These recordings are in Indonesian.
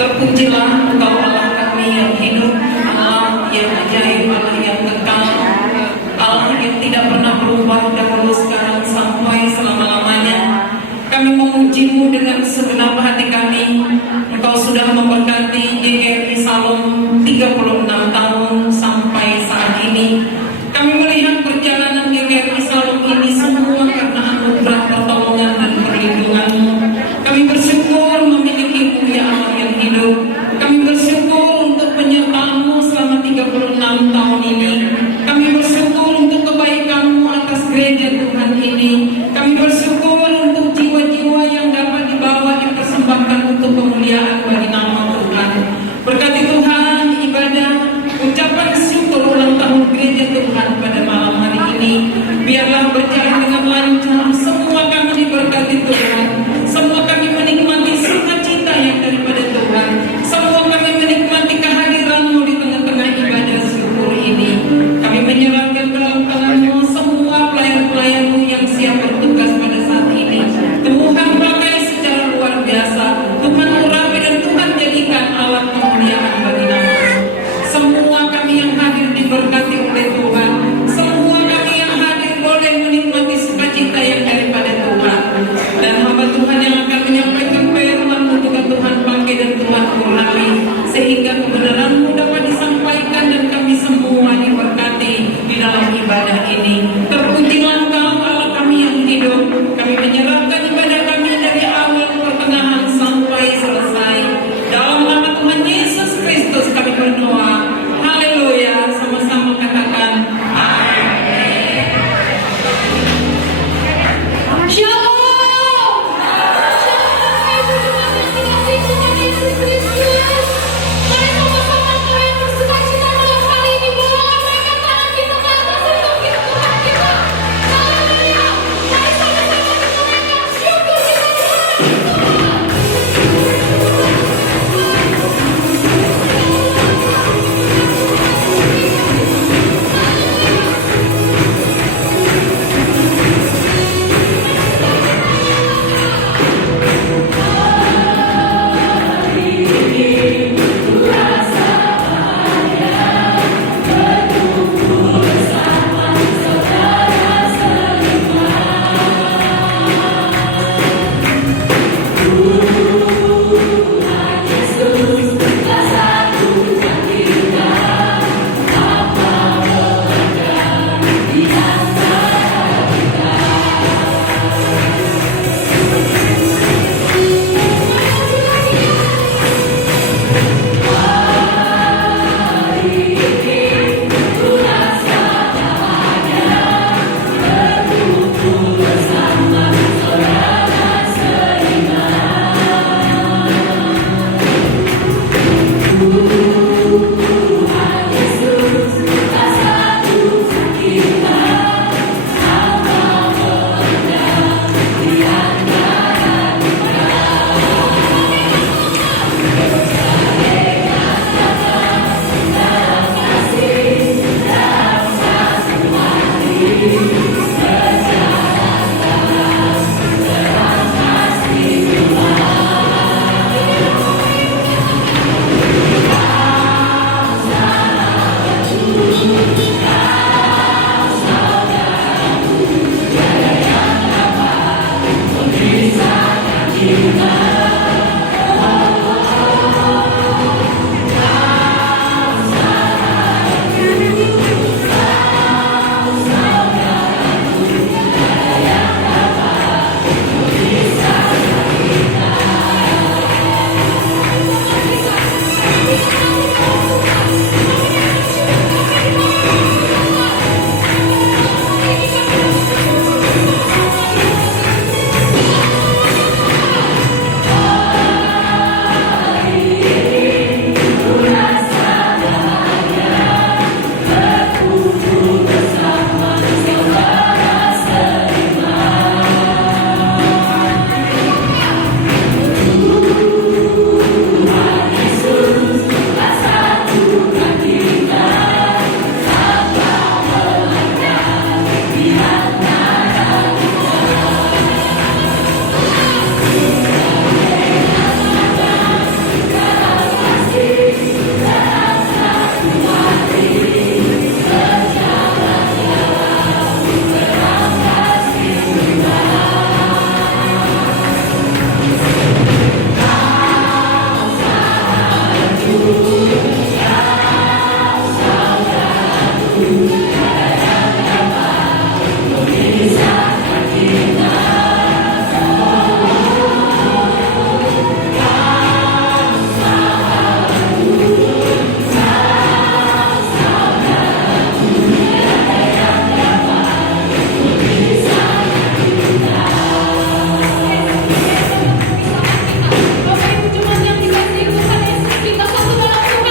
Terpujilah Engkau Allah kami yang hidup, Allah yang ajaib, Allah yang kekal, Allah yang tidak pernah berubah dahulu, sekarang, sampai selama-lamanya. Kami memuji-Mu dengan segenap hati kami. Engkau sudah memberkati GKRI Salom 36 tahun sampai saat ini. Kami melihat perjalanan GKRI Salom ini semua karena anugerah pertolongan dan perlindungan-Mu. Kami bersyukur memiliki-Mu ya Allah yang hidup. Kami bersyukur untuk penyertaan-Mu selama 36 tahun ini. Kami bersyukur untuk kebaikan-Mu atas gereja Tuhan ini. Kami bersyukur untuk jiwa-jiwa yang dapat dibawa dipersembahkan untuk Bapak Ibu jemaat yang dikasihi Tuhan Yesus, kita satu dalam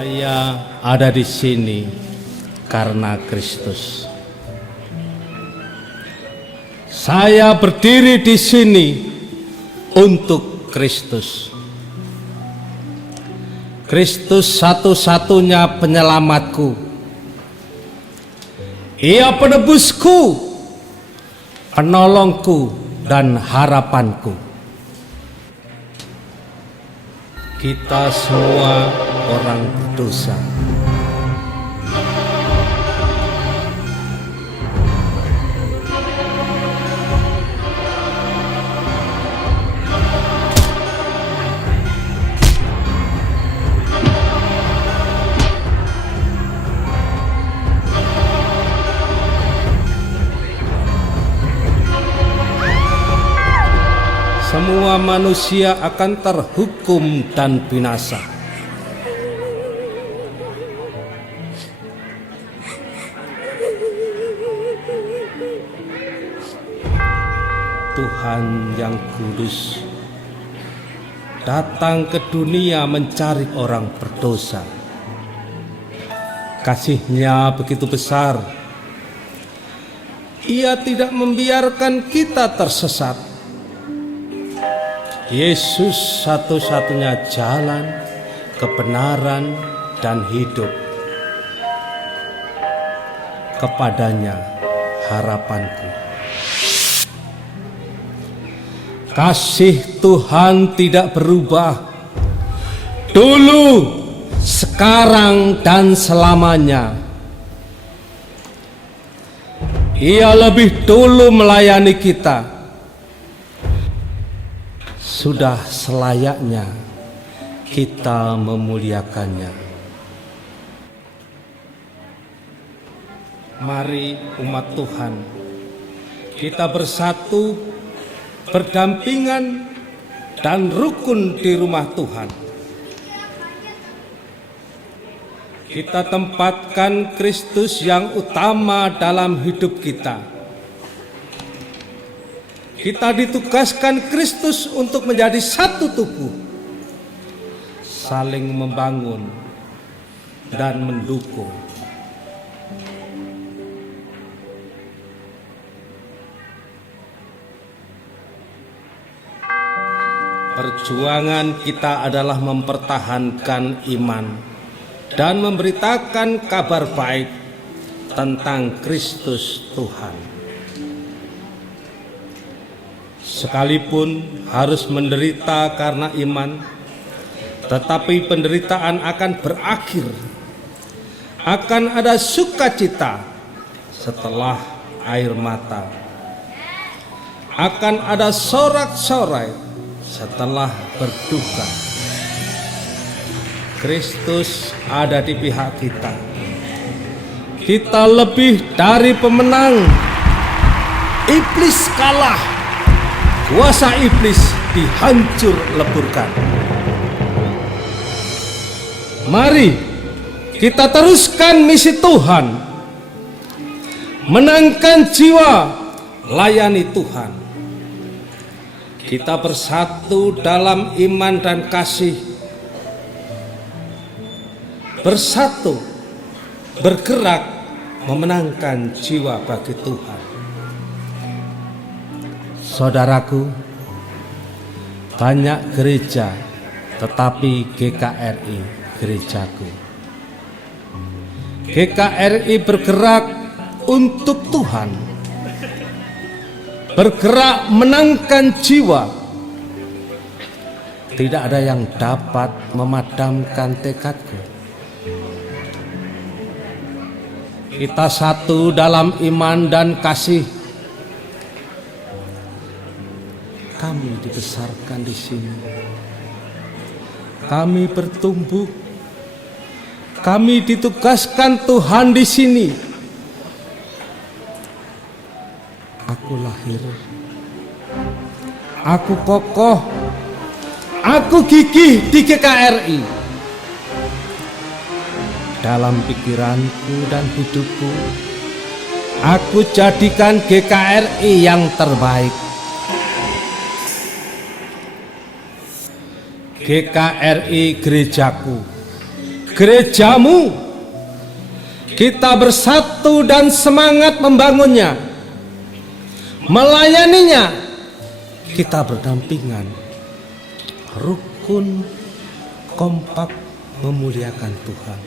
Saya ada di sini karena Kristus. Saya berdiri di sini untuk Kristus. Kristus satu-satunya penyelamatku. Ia penebusku, penolongku dan harapanku. Kita semua orang berdosa. Semua manusia akan terhukum dan binasa. Tuhan yang kudus datang ke dunia mencari orang berdosa. Kasih-Nya begitu besar. Ia tidak membiarkan kita tersesat. Yesus satu-satunya jalan, kebenaran, dan hidup. Kepadanya harapanku. Kasih Tuhan tidak berubah. Dulu, sekarang, dan selamanya. Ia lebih dulu melayani kita. Sudah selayaknya kita memuliakannya. Mari umat Tuhan, kita bersatu, berdampingan dan rukun di rumah Tuhan. Kita tempatkan Kristus yang utama dalam hidup kita. Kita ditugaskan Kristus untuk menjadi satu tubuh, saling membangun dan mendukung. Perjuangan kita adalah mempertahankan iman dan memberitakan kabar baik tentang Kristus Tuhan. Sekalipun harus menderita karena iman, tetapi penderitaan akan berakhir. Akan ada sukacita setelah air mata. Akan ada sorak-sorai setelah berduka. Kristus ada di pihak kita. Kita lebih dari pemenang. Iblis kalah. Kuasa iblis dihancur leburkan. Mari kita teruskan misi Tuhan. Menangkan jiwa, layani Tuhan. Kita bersatu dalam iman dan kasih. Bersatu, bergerak memenangkan jiwa bagi Tuhan. Saudaraku, banyak gereja, tetapi GKRI gerejaku. GKRI bergerak untuk Tuhan, bergerak menangkan jiwa. Tidak ada yang dapat memadamkan tekadku. Kita satu dalam iman dan kasih. Kami dibesarkan di sini. Kami bertumbuh. Kami ditugaskan Tuhan di sini. Aku lahir. Aku kokoh. Aku gigih di GKRI. Dalam pikiranku dan hidupku, aku jadikan GKRI yang terbaik. GKRI gerejaku, gerejamu. Kita bersatu dan semangat membangunnya, melayaninya. Kita berdampingan, rukun, kompak memuliakan Tuhan.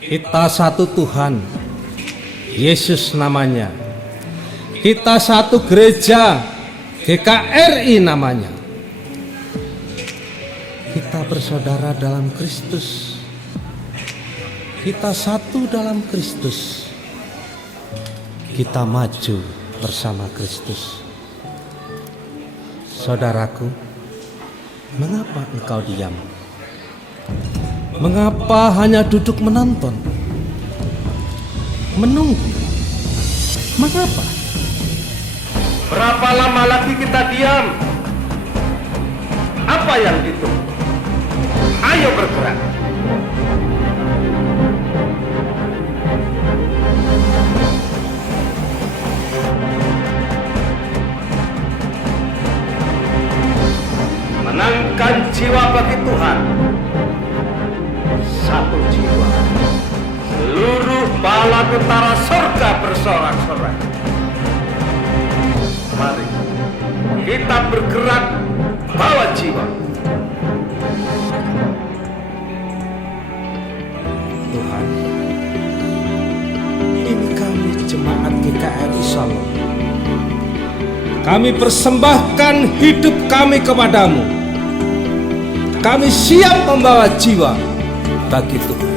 Kita satu Tuhan, Yesus namanya. Kita satu gereja, GKRI namanya. Kita bersaudara dalam Kristus. Kita satu dalam Kristus. Kita maju bersama Kristus. Saudaraku, mengapa engkau diam? Mengapa hanya duduk menonton? Menunggu? Mengapa? Berapa lama lagi kita diam? Apa yang ditunggu? Ayo bergerak. Menangkan jiwa bagi Tuhan. Satu jiwa. Seluruh bala tentara surga bersorak-sorai. Mari kita bergerak bawa jiwa. Tuhan, ini kami jemaat GKRI Solo. Kami persembahkan hidup kami kepadamu. Kami siap membawa jiwa bagi Tuhan.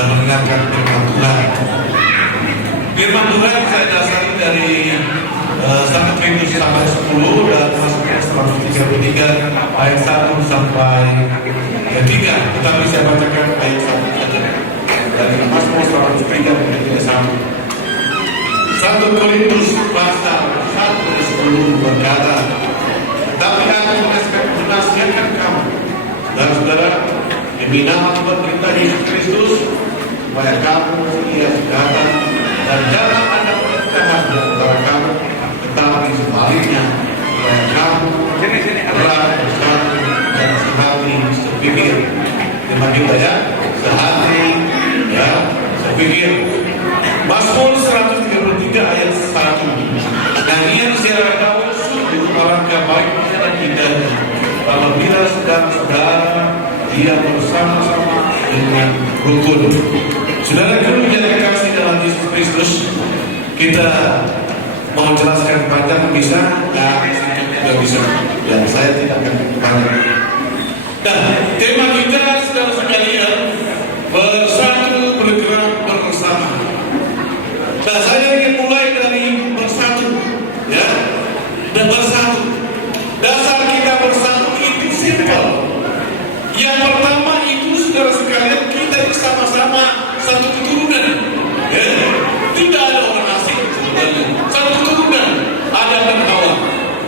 dan mendengarkan firman Tuhan. Firman Tuhan saya dasari dari 1 Korintus 10 dan Mazmur 133 ayat 1 sampai 3. Tetapi saya bacakan ayat 1 saja dari Mazmur 133 ayat 1. 1 Korintus pasal 1 berkata, tapi aku menasihatkan kamu, saudara-saudara, demi nama Tuhan kita Yesus Kristus, supaya kamu setia datang dan jangan ada perpecahan di antara kamu, tetapi sebaliknya supaya kamu berat bersatu dan sehati sepikir. Terima kita ya, sehati ya sepikir. Mazmur 133 ayat 1. Nyanyian Sirah Daud, sungguh alangkah baiknya dan indahnya apabila saudara-saudara dia bersama-sama dengan rukun. Saudara-saudara yang dikasihi dalam Yesus Kristus, kita mau jelaskan panjang bisa, tidak bisa. Dan saya tidak akan panjang. Dan tema kita saudara sekalian, bersatu bergerak bersama. Nah, saya ingin mulai dari bersatu, ya, dan bersatu. Dasar kita bersatu itu simpel. Yang pertama itu saudara sekalian, kita sama-sama satu keturunan, ya. Tidak ada orang asing sebenarnya. Satu keturunan, Adam dan Hawa.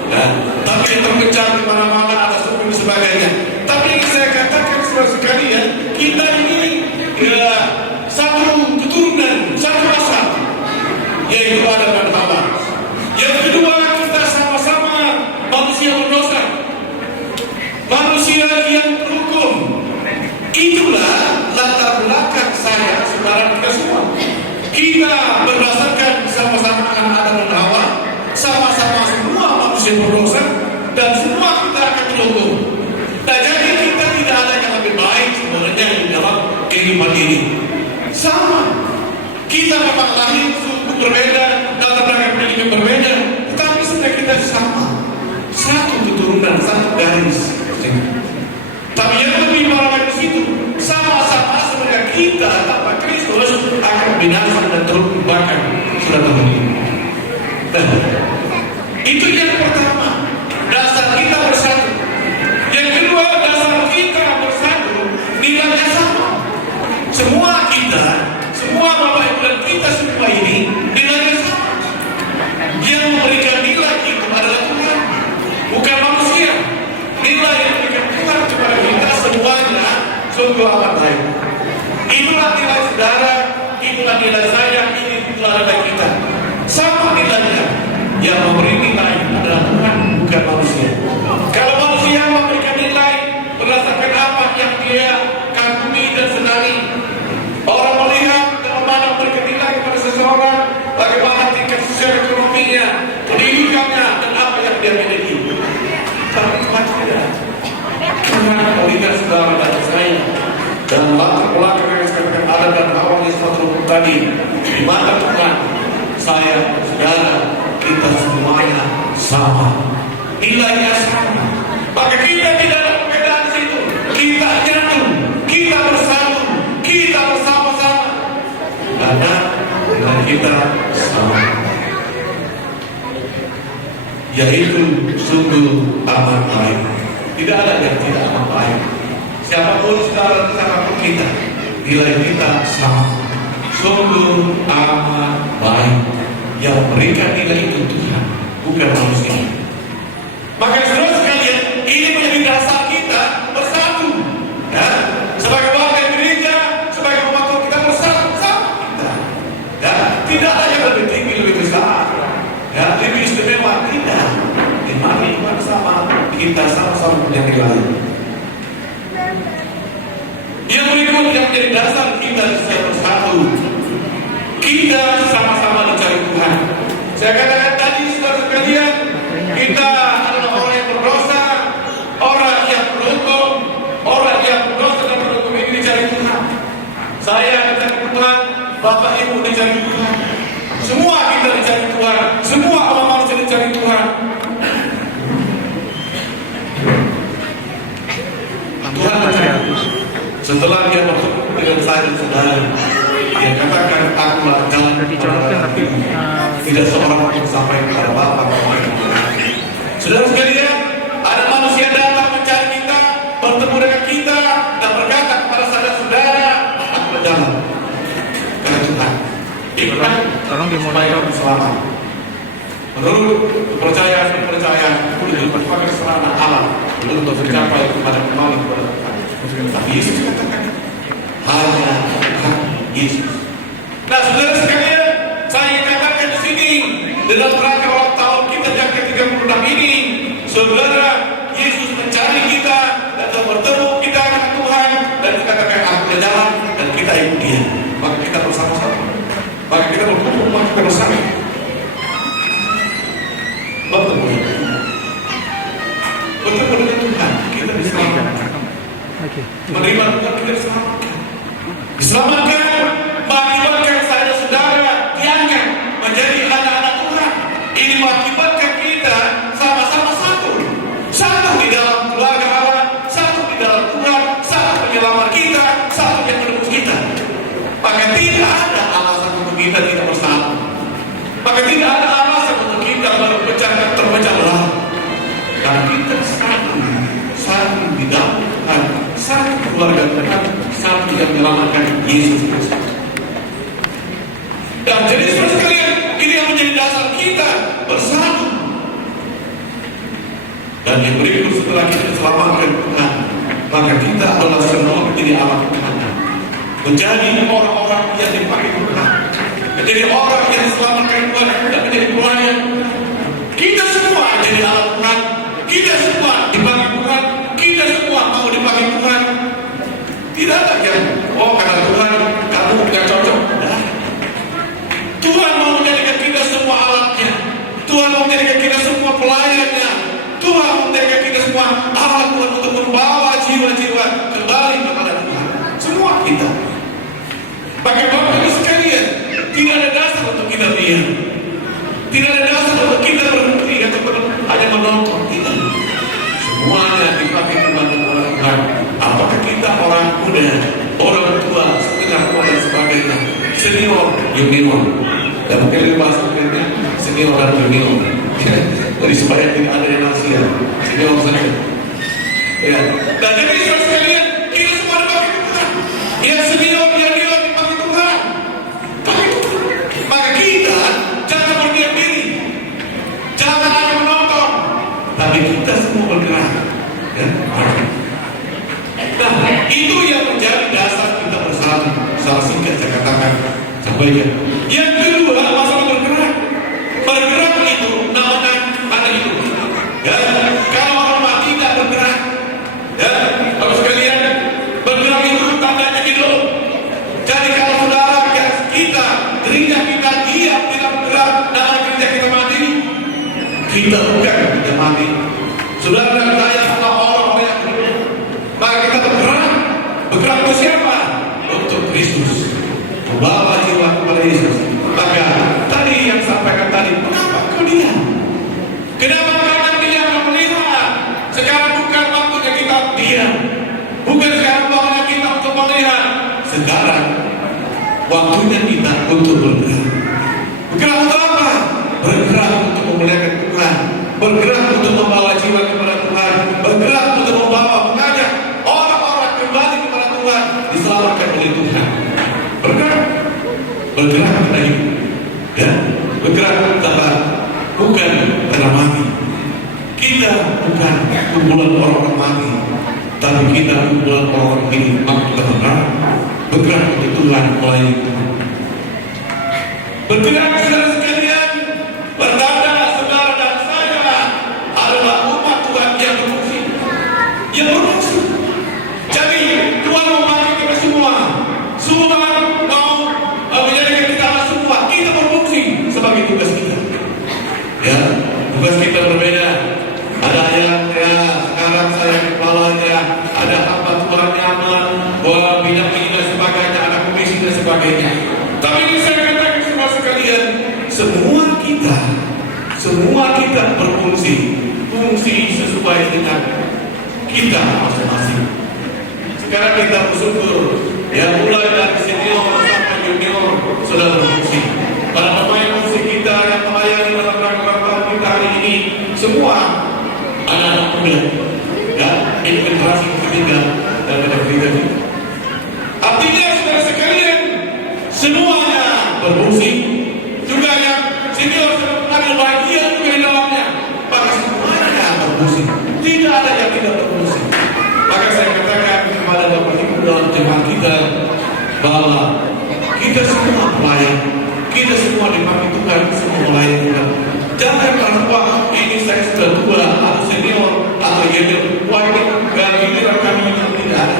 Ya. Tapi yang terpecah di mana-mana ada suku dan sebagainya. Tapi yang saya katakan saudara sekalian, kita ini ya, satu keturunan, satu asal, yaitu Adam dan Hawa. Yang kedua, kita sama-sama manusia berdosa, manusia yang rukun. Itulah latar belakang saya, saudara kita semua. Kita berdasarkan sama-sama anak Adam dan Hawa, sama-sama semua manusia berdosa, dan semua kita akan terhukum. Nah, jadi kita tidak ada yang lebih baik sebenarnya di dalam kehidupan ini. Sama. Kita memang lahir suku berbeda, latar belakang pendidikan berbeda, tetapi sebenarnya kita sama. Satu keturunan, satu garis. Tapi yang lebih parah di situ, sama-sama sebenarnya kita tanpa Kristus akan binasa dan terbakar sudah terjadi. Nah, itu yang pertama, dasar kita bersatu. Yang kedua, dasar kita bersatu, nilainya sama. Semua kita, semua Bapak Ibu dan kita semua ini nilainya sama. Yang memberikan nilai itu adalah Tuhan, bukan manusia. Nilai yang diberikan Tuhan kepada kita semuanya sungguh amat baik. Itulah nilai saudara, itulah nilai saya, itulah nilai kita. Sama nilainya. Yang memberi nilai adalah Tuhan, bukan manusia. Kalau manusia memberikan nilai berdasarkan apa yang dia kagumi dan senangi, orang melihat dan memandang memberikan nilai kepada seseorang, bagaimana tingkat sosial ekonominya, pendidikannya, dan apa yang dia miliki. Tapi Tuhan tidak. Tuhan melihat saudara dan saya dan latar belakang yang sekarang ada dan awal yang sepatutnya tadi. Di mata Tuhan, saya, saudara, kita semuanya sama. Nilainya sama. Maka kita tidak ada perbedaan di situ. Kita nyatu, kita bersatu, kita bersama-sama. Karena nilai kita sama. Yaitu sungguh amat baik. Tidak ada yang tidak amat baik. Siapapun saudara siapapun kita, nilai kita sama. Sungguh amat baik. Yang memberikan nilai itu Tuhan, bukan manusia. Maka saudara sekalian, ini menjadi dasar kita bersatu. Ya, sebagai warga gereja, sebagai umat Tuhan kita bersatu sama kita. Ya, tidak ada yang lebih tinggi, lebih besar. Ya, lebih istimewa tidak. Mari bersama kita sama-sama punya nilai. Yang berikut yang menjadi dasar kita bisa bersatu. Kita sama-sama mencari Tuhan. Saya katakan tadi saudara sekalian, kita adalah orang yang berdosa, orang yang berhukum, orang yang berdosa dan berhukum ini dicari Tuhan. Saya dicari Tuhan, Bapak Ibu dicari Tuhan. Semua kita dicari Tuhan, semua orang manusia dicari Tuhan. Tuhan mencari. Setelah dia bertemu dengan saya dan saudara yang katakan akulah jalan kebenaran dan hidup. Tidak seorang pun sampai kepada Bapa kecuali dengan Aku. Saudara sekalian, ada manusia datang mencari kita, bertemu dengan kita dan berkata kepada saudara-saudara, aku berjalan karena Tuhan. Ikutlah supaya kamu selamat. Menurut kepercayaan itu merupakan keselamatan Allah untuk mencapai kepada kembali kepada Tuhan. Tapi Yesus katakan hanya Tuhan Yesus. Nah, saudara sekalian, saya ingin katakan di sini dalam rangka ulang tahun kita yang ke-36 ini, saudara, Yesus mencari kita dan bertemu kita dengan Tuhan dan dikatakan aku berjalan dan kita ikut Dia. Maka kita bersama-sama. Maka kita berkumpul, maka kita bersama. Bertemu dengan Tuhan, kita diselamatkan. Menerima Tuhan, kita diselamatkan. Diselamatkan, mengakibatkan saya dan saudara diangkat menjadi anak-anak Tuhan. Ini mengakibatkan kita sama-sama satu. Satu di dalam keluarga Allah, satu di dalam Tuhan, satu penyelamat kita, satu yang menebus kita. Maka tidak ada alasan untuk kita tidak bersatu. Maka tidak ada alasan untuk kita berpecah dan terpecah belah. Karena kita satu di dalam Tuhan, satu keluarga Tuhan, satu yang menyelamatkan Yesus Kristus. Dan jadi saudara sekalian, ini yang menjadi dasar kita bersatu. Dan yang berikut setelah kita diselamatkan Tuhan, maka kita adalah semua menjadi alat Tuhan, menjadi orang-orang yang dipakai Tuhan, menjadi orang yang diselamatkan Tuhan dan menjadi pelayan. Kita semua jadi alat Tuhan, kita semua dipakai Tuhan, kita semua mau dipakai Tuhan. Tidak ada yang karena Tuhan kamu tidak cocok. Nah, Tuhan mau menjadikan kita semua alatnya. Tuhan mau menjadikan kita semua pelayannya. Tuhan mau menjadikan kita semua alat Tuhan untuk membawa jiwa-jiwa kembali kepada Tuhan. Semua kita. Bagi Bapak Ibu sekalian, tidak ada dasar untuk kita diam. Tidak ada dasar untuk kita berhenti atau hanya menonton. Tidak. Semuanya dipakai Tuhan oleh Tuhan. Apakah kita orang muda, orang tua, setengah tua dan sebagainya, senior, junior, dan mungkin bahasa lainnya senior dan junior. Jadi supaya tidak ada yang Asia, senior saja. Ya. Dan jadi saudara sekalian, kita semua dipakai Tuhan. Yang senior, yang junior dipakai Tuhan. Maka kita jangan berdiam diri, jangan hanya menonton, tapi kita semua bergerak. Ya. Nah, itu yang menjadi dasar kita bersatu. Salah singkat saya katakan, sampaikan. Yang kedua, masalah bergerak. Bergerak itu namanya ada itu. Ya, kalau orang mati tidak bergerak, ya, Bapak sekalian, bergerak itu tandanya hidup. Jadi kalau saudara kita, gereja kita diam tidak bergerak, nama gereja kita mati. Kita bukan kita mati. Saudara dan saya adalah orang-orang yang hidup. Maka kita bergerak. Bergerak untuk siapa? Untuk Kristus. Membawa jiwa kepada Yesus. Maka tadi yang sampaikan tadi, kenapa kau diam? Kenapa kalian diam dan melihat? Sekarang bukan waktunya kita diam. Bukan sekarang waktunya kita untuk melihat. Sekarang waktunya kita untuk bergerak. Bergerak untuk apa? Bergerak untuk memuliakan Tuhan. Bergerak untuk membawa jiwa kepada Tuhan. Bergerak untuk membawa mengajak orang-orang kembali kepada Tuhan, diselamatkan oleh Tuhan. Bergerak karena hidup. Ya, bergerak karena bukan karena mati. Kita bukan kumpulan orang-orang mati, tapi kita kumpulan orang-orang hidup. Maka kita bergerak untuk Tuhan melayani Tuhan. Bergerak saudara sekalian, bertanda saudara dan saya adalah umat Tuhan yang berfungsi. Yang berfungsi. Jadi Tuhan memakai kita semua. Tuhan mau menjadikan kita semua. Kita berfungsi sebagai tugas kita. Ya, tugas kita berbeda. Ada yang sekarang saya kepalanya, ada hamba Tuhan nyaman, bidang ini dan sebagainya, ada komisi dan sebagainya. Tapi ini saya katakan semua sekalian, semua kita berfungsi, fungsi sesuai dengan kita masing-masing. Sekarang kita bersyukur Ya mulai dari senior sampai junior sudah berfungsi. Para pemain musik kita yang melayani dalam rangka kita hari ini semua anak-anak muda. Ya, ini generasi ketiga daripada kita. Artinya saudara sekalian, semuanya berfungsi. Juga yang senior sudah mengambil bagian juga di dalamnya. Maka semuanya berfungsi. Tidak ada yang tidak berfungsi. Maka saya katakan kepada Bapak Ibu dalam jemaat kita bahwa kita semua pelayan, kita semua dipakai Tuhan, semua pelayan Tuhan. Jangan merasa ini saya sudah tua atau senior atau junior, wah ini giliran kami ini tidak ada.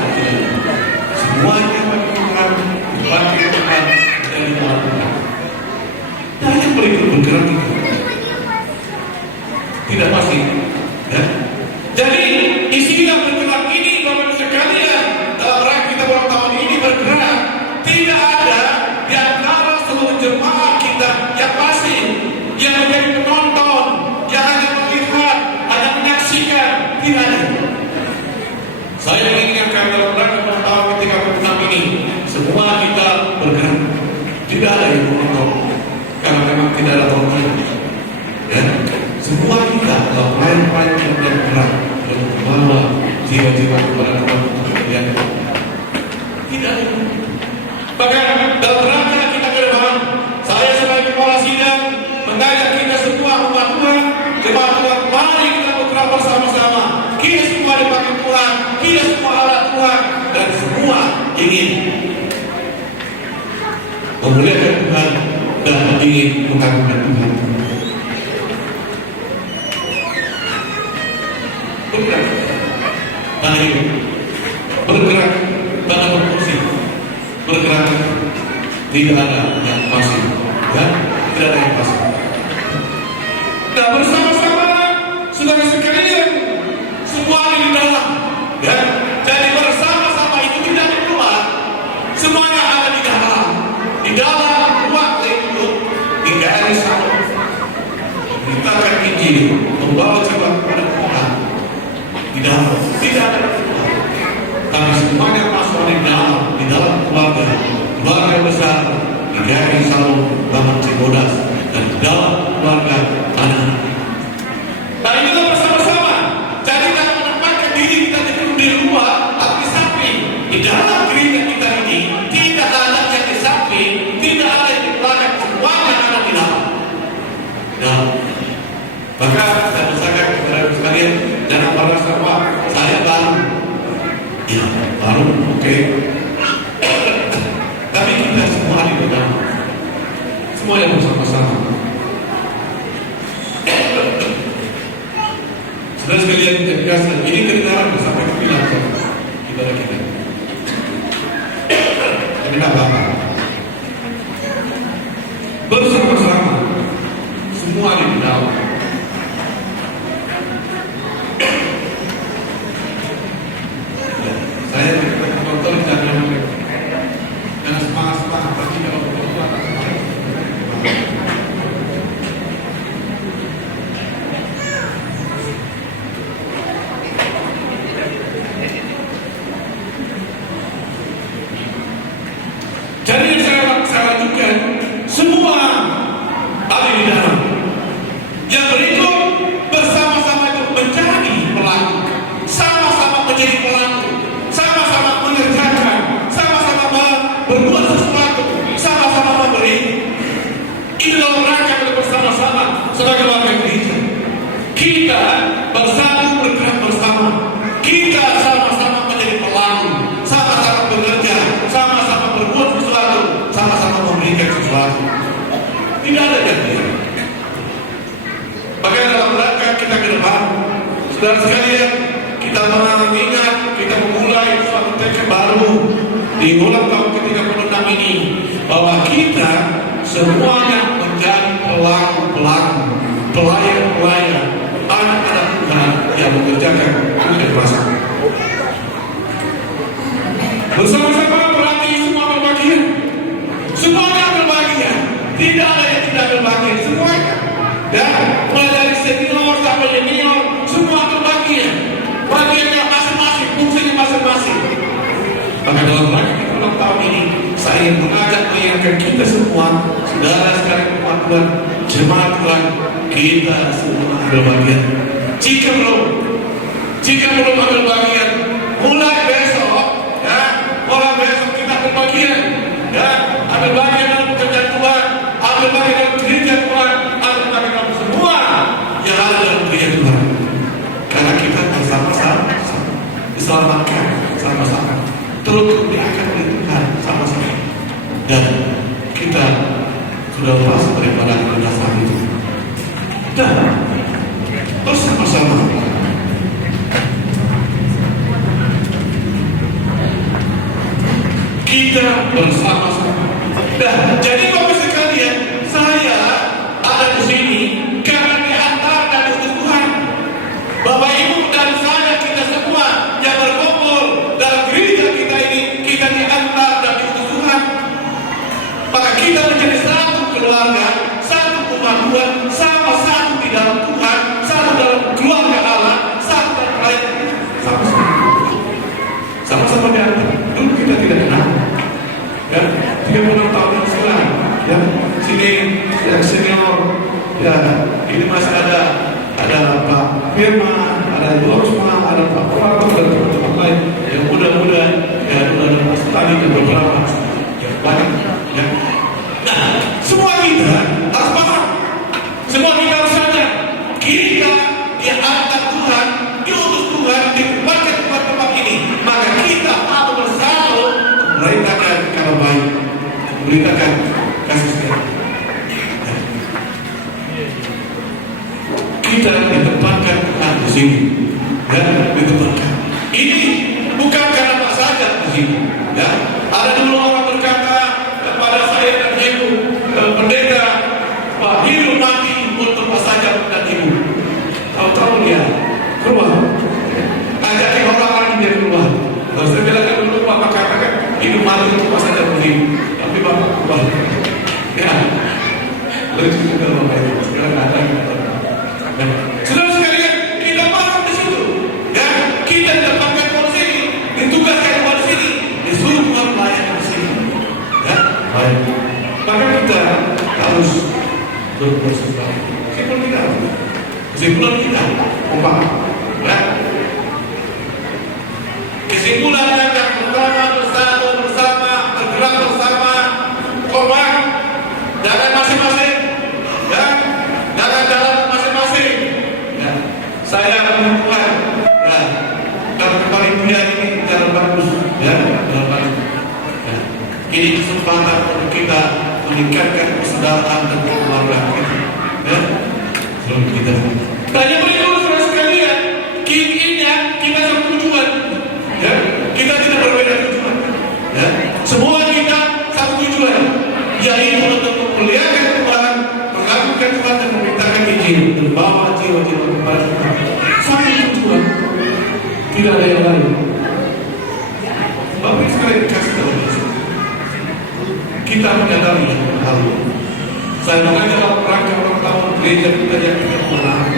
Semuanya bagi Tuhan, bagi Tuhan dan dimuat Tuhan. Dan yang berikut bergerak itu tidak pasti, ya. Jadi istilah bergerak ini Bapak sekalian dalam rangka kita ulang tahun ini bergerak tidak ada di antara seluruh jemaat kita yang pasti yang menjadi penonton, yang hanya melihat, hanya menyaksikan, tidak ada. Saya mengingatkan dalam rangka ulang tahun ketika ke-6 ini semua kita bergerak, tidak ada yang menonton karena memang tidak ada tontonan, ya. Semua kita adalah pelayan-pelayan yang bergerak dan membawa jiwa-jiwa kepada Tuhan untuk kemuliaan. Tidak ada. Bahkan dalam rangka kita ke depan, saya sebagai kepala sidang mengajak kita semua umat Tuhan, jemaat Tuhan, mari kita bergerak bersama-sama. Kita semua dipakai Tuhan, kita semua alat Tuhan, dan semua ingin memuliakan Tuhan dan ingin mengagungkan Tuhan. Bergerak tanah hidup, bergerak tanah berfungsi, bergerak tidak ada yang pasif, ya, tidak ada yang pasif. Nah bersama-sama saudara sekalian semua di dalam, ya. Jadi bersama-sama itu tidak keluar, semuanya ada di dalam ruang lingkup di garis satu. Kita akan Injil membawa jiwa kepada Tuhan. Di dalam tidak ada, tapi semuanya masuk di dalam keluarga besar di garis Salom Bangun Cibodas dan di dalam keluarga anak. Nah kita bersama-sama. Jadi jangan menempatkan diri kita di luar atau di samping. Di dalam gereja kita ini tidak ada yang di samping, tidak ada yang di belakang, semuanya ada di dalam. Nah, maka saya usahakan kepada sekalian jangan merasa saya baru, ya baru, oke. Tapi kita semua di dalam, semua yang bersama-sama. Saudara sekalian kita biasa, ini kedengaran sampai ke bilang ibadah kita. Tidak apa-apa. Bersama-sama, semua di dalam. Saya tidak menonton jangan semangat tapi kalau berdoa jadi saya lanjutkan semua ada di dalam. Yang berikut bersama-sama itu menjadi pelaku, sama-sama menjadi pelaku, sama-sama mengerjakan, sama-sama berbuat sesuatu, sama-sama memberi. Itu dalam rangka kita bersama-sama sebagai warga gereja. Kita bersatu bergerak bersama. Kita sama-sama menjadi pelaku, sama-sama bekerja, sama-sama berbuat sesuatu, sama-sama memberikan sesuatu. Tidak ada yang lain. Maka dalam rangka kita ke depan, saudara sekalian, kita mengingat, kita memulai suatu tekad baru di ulang tahun ke-36 ini bahwa kita semuanya menjadi pelaku-pelaku, pelayan-pelayan, anak-anak Tuhan yang mengerjakan tugas kuasa. Bersama-sama berarti semua berbagian, semuanya berbagian, tidak ada yang tidak berbagian, semuanya. Dan mulai dari senior sampai junior, semua berbagian, bagiannya masing-masing, fungsinya masing-masing. Maka dalam rangka ulang tahun ini, saya mengajak mengingatkan kita semua, saudara sekalian umat Tuhan, jemaat Tuhan, kita semua ambil bagian. Jika belum ambil bagian, mulai besok, ya, mulai besok kita ambil bagian, ya, ambil bagian dalam pekerjaan Tuhan, ambil bagian dalam gereja Tuhan, ambil bagian dalam semua yang ada dalam gereja Tuhan. Karena kita bersama-sama diselamatkan sama-sama, turut diangkat oleh Tuhan sama-sama, dan kita sudah lepas daripada kebenaran itu. Dan bersama-sama kita bersama-sama. Nah, jadi Bapak sekalian, saya ada di sini karena diantar dan diutus Tuhan. Bapak Ibu dan saya, kita semua yang berkumpul dalam gereja kita ini, kita diantar dan diutus Tuhan. Maka kita menjadi satu keluarga, satu umat Tuhan, sama-sama di dalam Tuhan, satu dalam keluarga Allah, satu dalam pelayanan, sama-sama diantar. Dulu kita tidak kenal, ya, 36 tahun yang sekarang, ya, sini yang senior, ya, ini masih ada Pak Firman, ada Yorsma, ada Pak Prato, dan teman-teman lain yang muda-muda, ya, ada Mas Tani dan beberapa yang banyak, ya. Nah, semua kita harus paham, semua kita harus sadar, kita diangkat Tuhan, diutus Tuhan, ditempatkan di tempat ini, maka kita harus bersatu memberitakan kabar baik, memberitakan kasih setia. Kita ditempatkan Tuhan di sini, dan ditempatkan. Ini bukan karena Pak saja di sini, ya. Ada dulu orang berkata kepada saya dan ibu, pendeta, Pak Hiru mati untuk Pak saja dan ibu. Tahu-tahu dia keluar, ajakin orang-orang dia keluar. Kalau saya bilang dulu Bapak katakan hidup mati untuk Pak saja dan ibu, tapi Bapak keluar. Ya, lucu juga Bapak itu. Sekarang ada kita. Saudara sekalian, kita paham di situ, ya. Kita didapatkan di sini, ditugaskan di sini, disuruh Tuhan melayani di sini, ya. Baik. Maka kita harus berbuat sesuatu. Kesimpulan kita, ya. Kesimpulan yang pertama, bersatu bersama, bergerak bersama, kompak, jangan masing-masing, ya. Jangan jalan masing-masing, ya. Saya menemukan, ya, dalam kepanitiaan ini jalan bagus, ya, jalan bagus, ya. Ini kesempatan untuk kita meningkatkan persaudaraan dan kekeluargaan kita, ya, sebelum kita. Dan yang berikut saudara sekalian, kita satu tujuan, ya, kita tidak berbeda tujuan, ya. Semua kita satu tujuan, yaitu untuk memuliakan Tuhan, mengagungkan Tuhan dan memintakan Injil, membawa jiwa-jiwa kepada Tuhan. Satu tujuan, tidak ada yang lain. Bapak sekalian kasih tahu kita menyadari hal ini. Saya mengajar dalam rangka ulang tahun gereja kita yang kita menang.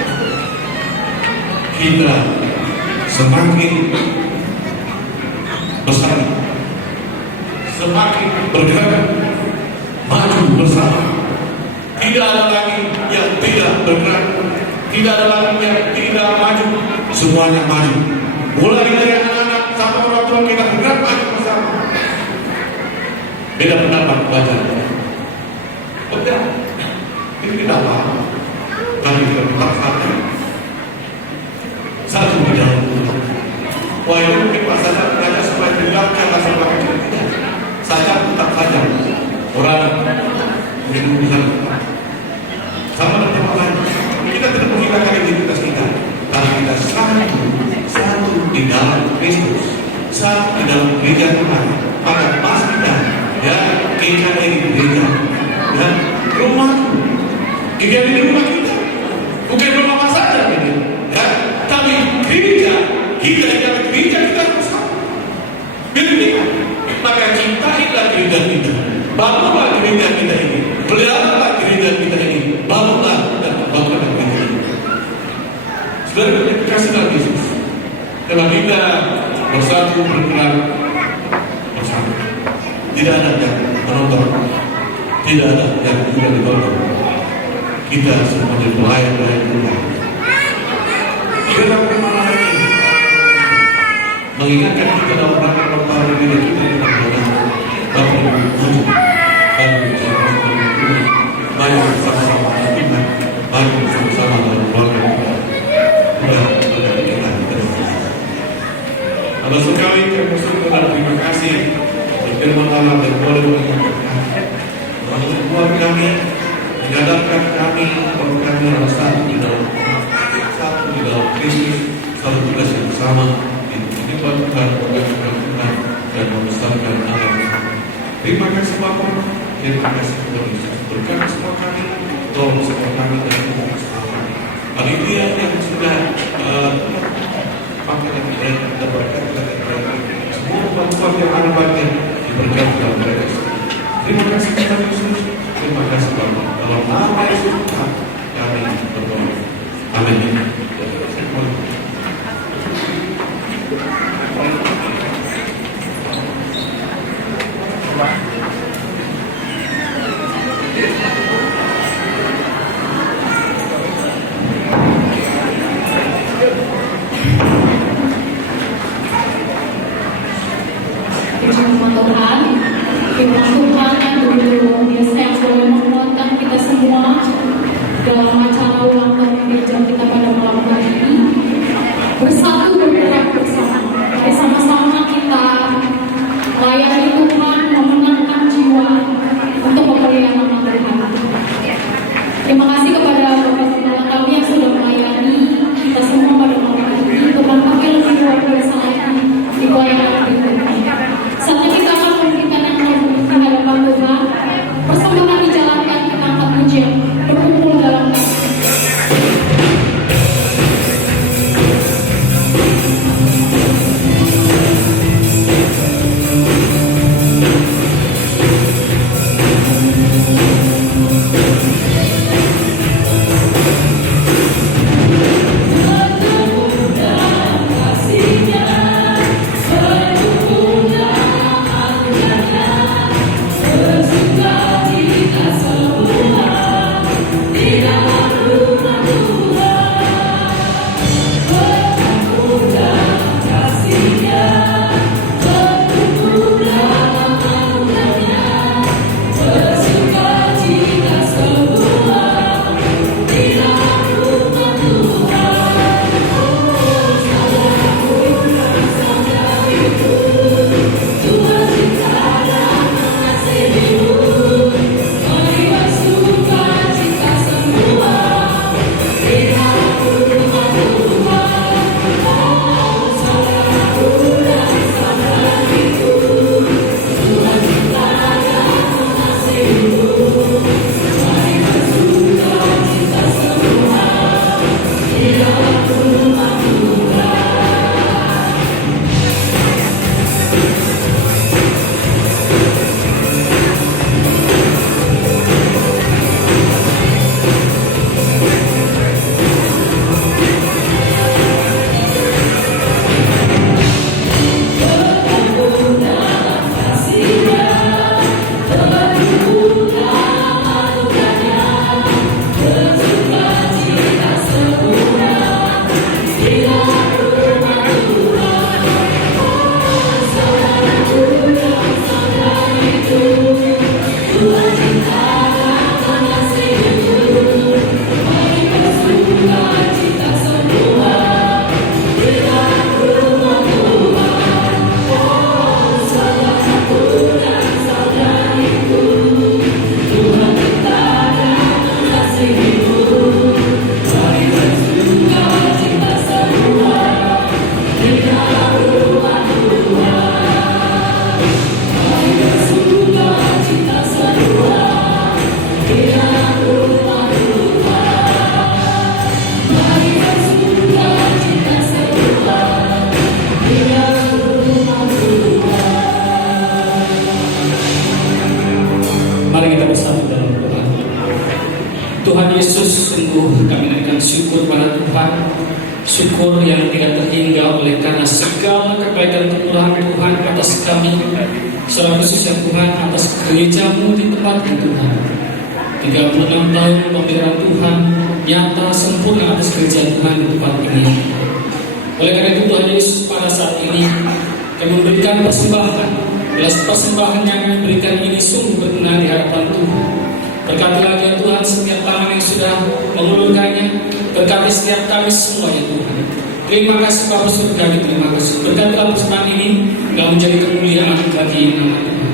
Kita semakin besar, semakin bergerak, maju bersama. Tidak ada lagi yang tidak bergerak, tidak ada lagi yang tidak maju, semuanya maju. Mulai dari anak-anak sampai orang tua kita bergerak maju bersama. Beda pendapat wajar. Betul, ini tidak apa-apa, tapi kita tetap satu di dalam Tuhan. Wah, ini mungkin Pak saja belajar supaya dilakukan asal pakai tidak. Saja tetap saja orang menggunakan sama dengan tempat lain. Kita tidak menghilangkan identitas kita, tapi kita satu di dalam Kristus, satu di dalam gereja Tuhan. Maka pas kita, ya, kita ini gereja, ya, rumah, gereja di rumah kita, bukan rumah Mas saja ini, ya, tapi gereja kita di dalam gereja kita bersama. Begitu, maka cintailah gereja kita, bangunlah gereja kita ini, peliharalah gereja kita ini, bangunlah dan bangunlah gereja ini. Saudara kasih dalam Yesus, karena kita bersatu bergerak bersama. tidak ada yang menonton, tidak ada yang juga ditonton. Kita sebagai pelayan-pelayan Tuhan, kita bagaimana ini mengingatkan kita dalam rangka memperoleh diri kita di dalam Bapak Ibu Guru, mari bersama-sama Tuhan, mari bersama-sama dalam keluarga kita. Ada sekali kami bersyukur dan terima kasih berfirman Allah dan boleh mengingatkan membuat kami, menyadarkan kami bahwa kami adalah satu di dalam Kristus, satu tugas yang sama, menyembah Tuhan, mengagungkan Tuhan, dan membesarkan nama. Terima kasih Bapa, terima kasih Tuhan Yesus. Berkati semua kami, tolong semua kami dan tolong semua kami. Haleluya yang sudah pakai lagi dan berkati lagi semua bantuan yang ada bagian diberkati dalam mereka. Terima kasih Tuhan Yesus. Terima kasih Bapa. Dalam nama Yesus Tuhan kami berdoa. Amin. Firman Tuhan yang begitu luar biasa yang boleh menguatkan kita semua dalam acara ulang tahun gereja kita pada malam hari ini. Tuhan Yesus, sungguh kami naikkan syukur pada Tuhan, syukur yang tidak terhingga oleh karena segala kebaikan kemurahan Tuhan atas kami, secara khusus ya Tuhan atas gereja-Mu di tempat ini Tuhan. 36 tahun pemberian Tuhan nyata sempurna atas gereja Tuhan di tempat ini. Oleh karena itu Tuhan Yesus pada saat ini kami memberikan persembahan. Belas persembahan yang kami berikan ini sungguh berkenan di hadapan Tuhan. Berkati lagi ya Tuhan setiap tangan yang sudah mengulurkannya. Berkati setiap kami semua ya Tuhan. Terima kasih Bapak Surgawi, terima kasih. Berkatilah persembahan ini gak menjadi kemuliaan bagi nama Tuhan.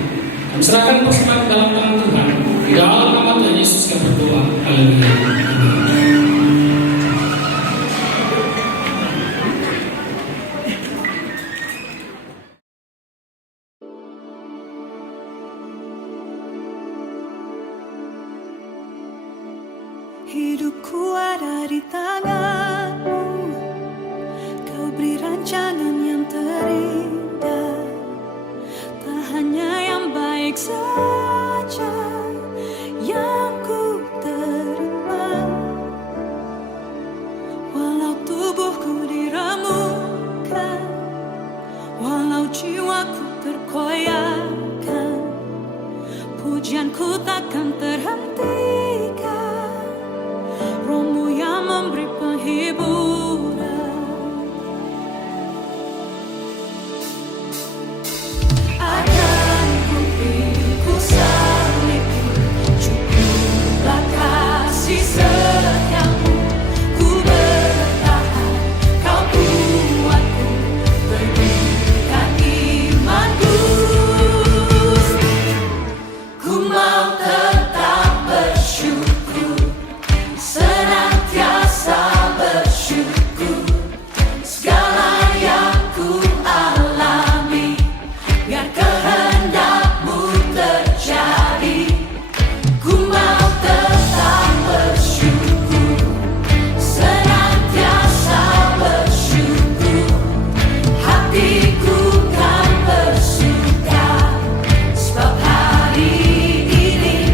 Kami serahkan persembahan dalam tangan Tuhan. Di dalam nama Tuhan Yesus kami berdoa. Haleluya. Hidupku ada di tangan-Mu, Kau beri rancangan yang terindah. Tak hanya yang baik saja yang ku terima, walau tubuhku diremukkan, walau jiwaku terkoyakkan, pujianku takkan terhentikan. Roh-Mu yang memberi penghiburan. Akan ku salibku, cukuplah kasih setia-Mu. Ku bertahan, Kau kuatku, berikan imanku. Ku mau tetap bersyukur, senantiasa bersyukur. Segala yang ku alami, biar kehendak-Mu terjadi. Ku mau tetap bersyukur, senantiasa bersyukur. Hatiku kan bersuka, sebab hari ini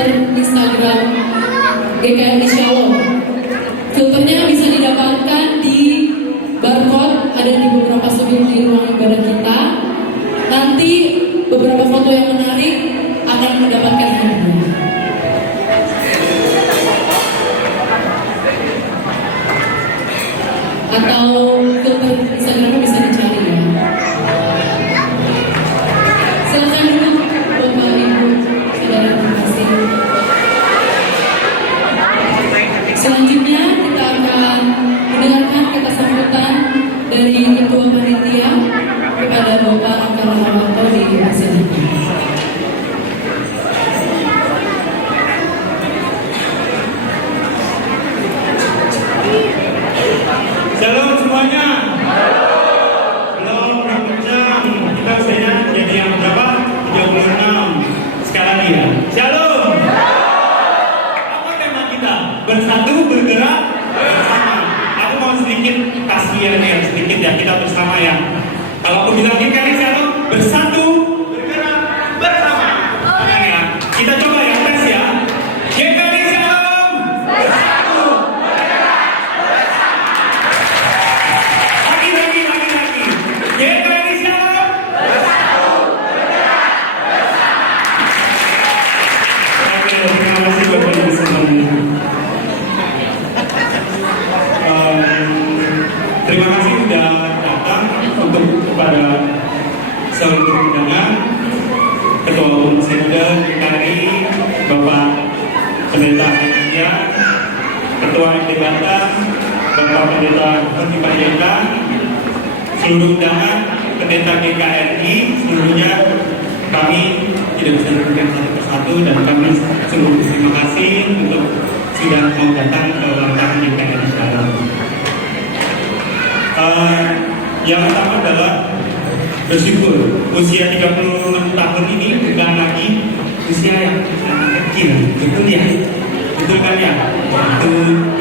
filter Instagram GKRI Shalom. Filternya bisa didapatkan di barcode, ada di beberapa sudut di ruang ibadah kita. Nanti beberapa foto yang menarik akan mendapatkan hadiah. Atau filter Instagramnya bisa dicari ya. Silakan dulu Bapak Ibu saudara terima kasih. Selanjutnya kita akan mendengarkan kata sambutan dari Ketua Panitia kepada Bapak Angkar Rawanto di persidangan. Shalom semuanya. Belum berapa jam kita usianya jadi yang berapa? 36. Sekali lagi ya. Shalom. Apa tema kita? Bersatu bergerak bersama. Aku mau sedikit kasih ya, sedikit ya kita bersama ya. Kalau aku bilang ini kali shalom, bersatu bergerak bersama. Oke ya. Kita coba ya tes ya. GKRI shalom. Bersatu. Lagi. GKRI shalom. Oke, terima kasih Bapak Ibu semuanya. Terima kasih sudah datang untuk kepada seluruh undangan, Ketua Umum Senda GKRI, Bapak Pendeta India, Ketua MD Batam, Bapak Pendeta Hoti Panjaitan, seluruh undangan pendeta GKRI seluruhnya, kami tidak bisa menyebutkan satu persatu dan kami sungguh terima kasih untuk sudah mau datang ke ulang tahun GKRI Shalom. Yang pertama adalah bersyukur usia 36 tahun ini bukan lagi usia yang sangat kecil, betul ya? Betul kan ya? 1,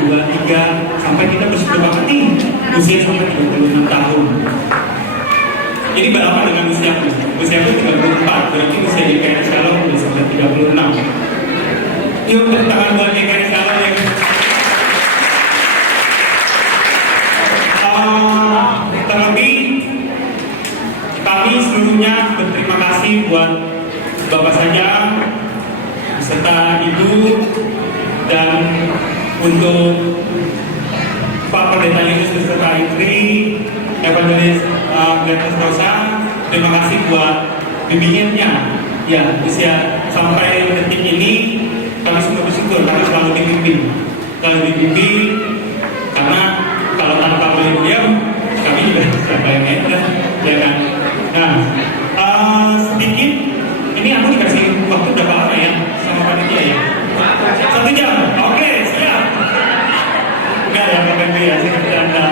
2, 3 sampai kita bersyukur banget nih usia sampai 36 tahun. Ini berapa dengan usiaku? Usiaku 34, berarti usia GKRI Shalom sudah 36. Yuk tepuk tangan buat GKRI Shalom ya. Terlebih kami seluruhnya berterima kasih buat Bapak saja beserta Ibu dan untuk Pak Pendeta Yunus beserta istri Evangelis Gletus Rosa. Terima kasih buat bimbingannya ya usia sampai detik ini. Kami semua bersyukur karena selalu dibimbing karena kalau tanpa beliau kami juga siapa yang enak ya kan. Nah sedikit ini aku dikasih waktu berapa lama ya sama panitia ya? 1 jam. Oke, siap. Enggak ya Bapak Ibu ya, saya bercanda.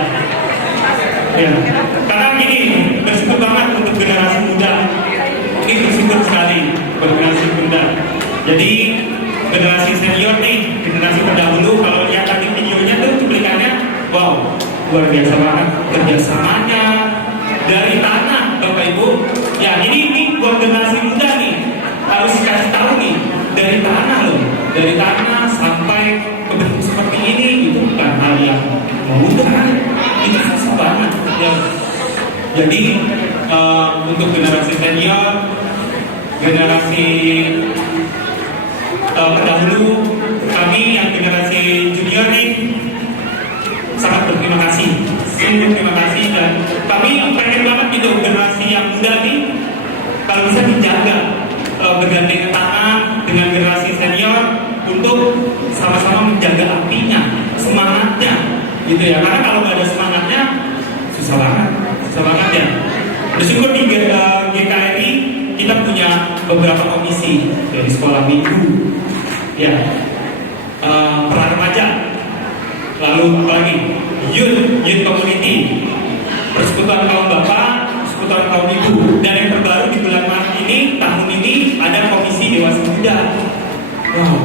Ya, karena gini, bersyukur banget untuk generasi muda. Ini bersyukur sekali buat generasi muda. Jadi generasi senior nih, generasi terdahulu, kalau lihat tadi videonya tuh cuplikannya, wow, luar biasa banget kerjasamanya dari tanah Bapak Ibu. Ya ini buat generasi muda nih, harus kasih tahu nih dari tanah loh, dari tanah sampai ke bentuk seperti ini itu bukan hal yang mudah, itu susah banget ya. Jadi untuk generasi senior, generasi pendahulu, kami yang generasi junior nih sangat berterima kasih, sungguh terima kasih, dan kami pengen banget gitu generasi yang muda nih kalau bisa dijaga bergandengan tangan dengan generasi senior untuk sama-sama menjaga apinya, semangatnya gitu ya, karena kalau nggak ada semangatnya susah banget ya. Bersyukur di GKRI kita punya beberapa komisi dari sekolah minggu ya, peran remaja, lalu apalagi youth community, persekutuan kaum bapak, persekutuan kaum ibu, dan yang terbaru di bulan Maret ini, tahun ini ada komisi dewasa muda. Wow,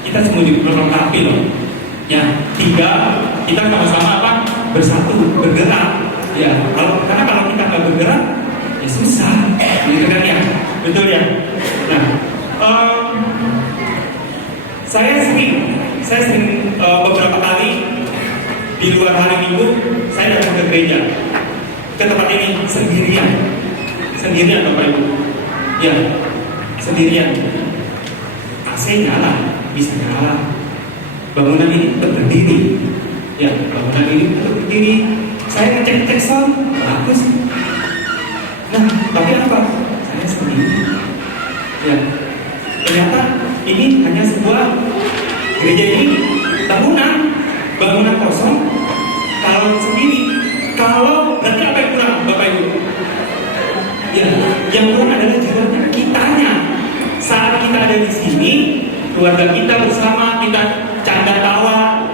kita semua dilengkapi loh ya. 3, kita sama-sama apa? Bersatu, bergerak ya. Karena kalau kita nggak bergerak ya susah gitu kan ya, betul ya. Nah di luar hari Minggu saya datang ke gereja, ke tempat ini sendirian Bapak Ibu, ya sendirian. AC nyala, bisa nyala, bangunan ini tetap berdiri, ya bangunan ini tetap berdiri. Saya ngecek sound bagus. Nah, tapi apa? Saya sendiri. Ya, ternyata ini hanya sebuah gereja ini bangunan kosong. Kalau sendiri, kalau berarti apa yang kurang, Bapak Ibu? Ya, yang kurang adalah juga kitanya. Saat kita ada di sini, keluarga kita bersama, kita canda tawa,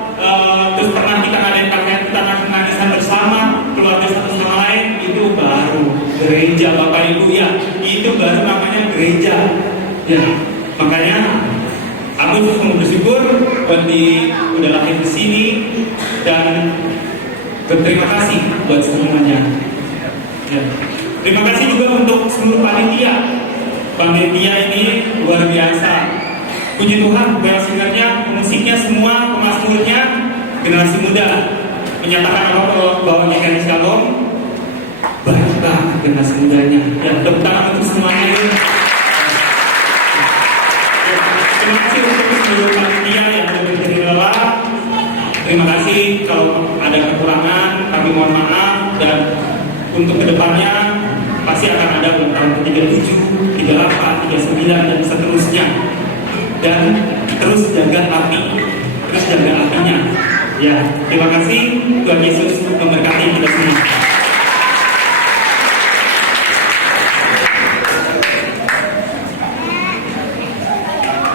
terus pernah kita ngadain pakaian, kita nangisan bersama, keluarga satu sama lain, itu baru gereja, Bapak Ibu, ya. Itu baru namanya gereja. Ya, makanya aku sungguh bersyukur udah lahir di sini dan berterima kasih buat semuanya. Ya. Terima kasih juga untuk seluruh panitia. Panitia ini luar biasa. Puji Tuhan, sebenarnya musiknya semua, pemazmurnya generasi muda menyatakan bahwa GKI Shalom baik banget generasi mudanya. Ya, tepuk tangan untuk semuanya. Terima kasih untuk seluruh panitia yang sudah menjadi lelah. Terima kasih kalau ada kekurangan, kami mohon maaf, dan untuk kedepannya pasti akan ada ulang tahun ke-37, 38, 39 dan seterusnya. Dan terus jaga apinya. Ya, terima kasih. Tuhan Yesus memberkati kita semua.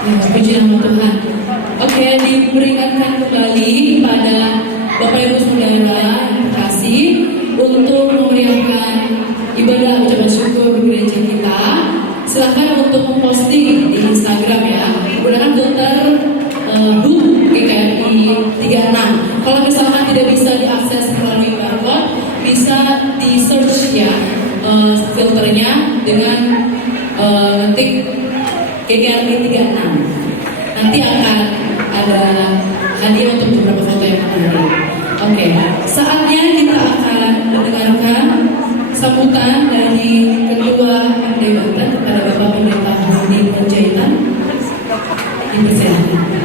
Ya, puji nama Tuhan. Oke, diperingatkan kembali pada Bapak Ibu Saudara yang kasih untuk memeriahkan ibadah ucapan syukur di gereja kita. Silakan untuk memposting di Instagram ya, menggunakan filter GKI 36. Kalau misalkan tidak bisa diakses melalui barcode, bisa di search ya filternya dengan ngetik GKI 36. Nanti akan ada hadiah untuk beberapa foto yang menarik. Oke, saatnya kita akan mendengarkan sambutan dari Ketua MD Banten kepada Bapak Pendeta Budi Panjaitan. Dipersilakan.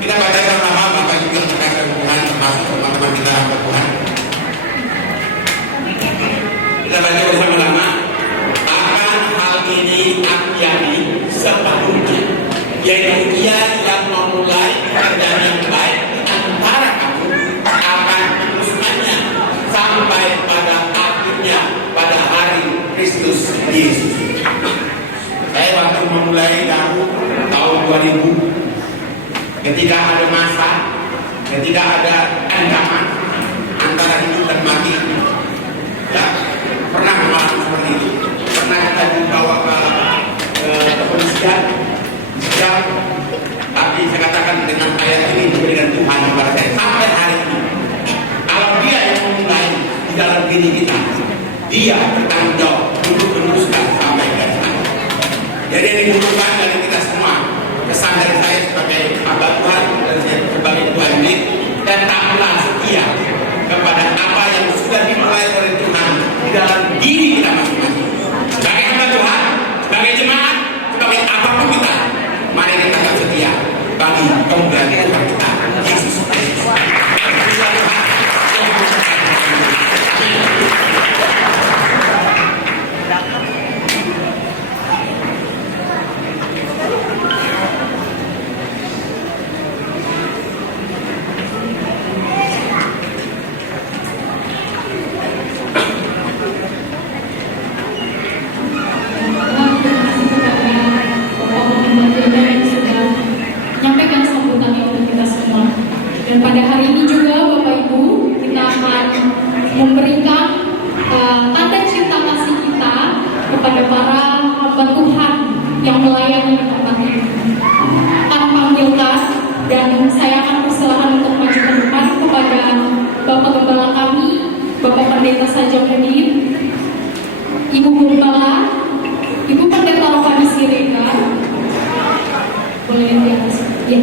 Kita baca sama-sama, Bapak juga terkait Tuhan, termasuk teman-teman kita yang bertuhan. Kita baca bersama-sama. Akan hal ini aku yakini sepenuhnya, yaitu Ia yang memulai pekerjaan yang baik antara kamu akan meneruskannya sampai pada akhirnya pada hari Kristus Yesus. Saya waktu memulai tahun 2000, ketika ada masa, ketika ada ancaman antara hidup dan mati. Ya, pernah mengalami seperti itu. Pernah kita dibawa ke kepolisian, sidang. Tapi saya katakan dengan ayat ini diberikan Tuhan kepada saya sampai hari ini. Kalau dia yang memulai di dalam diri kita, dia bertanggung jawab untuk meneruskan sampai ke sana. Jadi yang dibutuhkan dari kita semua, kesan dari saya sebagai hamba Tuhan dan saya sebagai Tuhan ini, tetaplah setia kepada apa yang sudah dimulai oleh Tuhan di dalam diri kita masing-masing. Sebagai hamba Tuhan, sebagai jemaat, sebagai apapun kita, mari kita tetap setia bagi kemuliaan Tuhan kita, Yesus Kristus. Menyampaikan sambutannya untuk kita semua. Dan pada hari ini juga Bapak Ibu, kita akan memberikan tanda cinta kasih kita kepada para hamba Tuhan yang melayani di tempat ini. Akan panggilkan dan saya akan persilakan untuk maju ke depan kepada Bapak Gembala kami, Bapak Pendeta Sajamudin, Ibu Gembala, Ibu Pendeta Rohani Siregar, boleh di atas. Ya.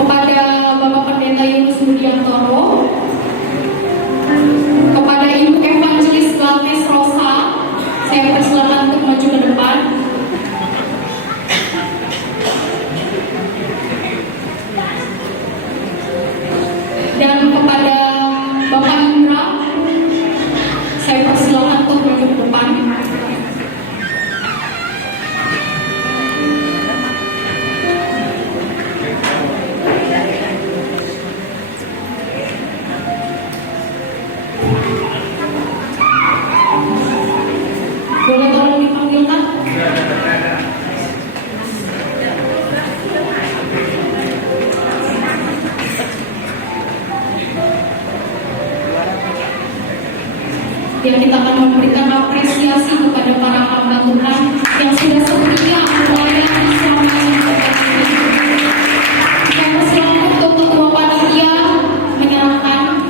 Kepada Bapak Pendeta Yunus Budiantoro, kepada Ibu Evangelis Gladys Rosa, saya persilakan untuk maju ke depan. Dan kepada Bapak Indra, saya persilakan untuk maju ke depan. Boleh tolong dipanggilkan? Ya, kita akan memberikan apresiasi kepada para hamba Tuhan yang sudah setia melayani selama ini. Saya persilakan untuk Ketua Panitia menyerahkan.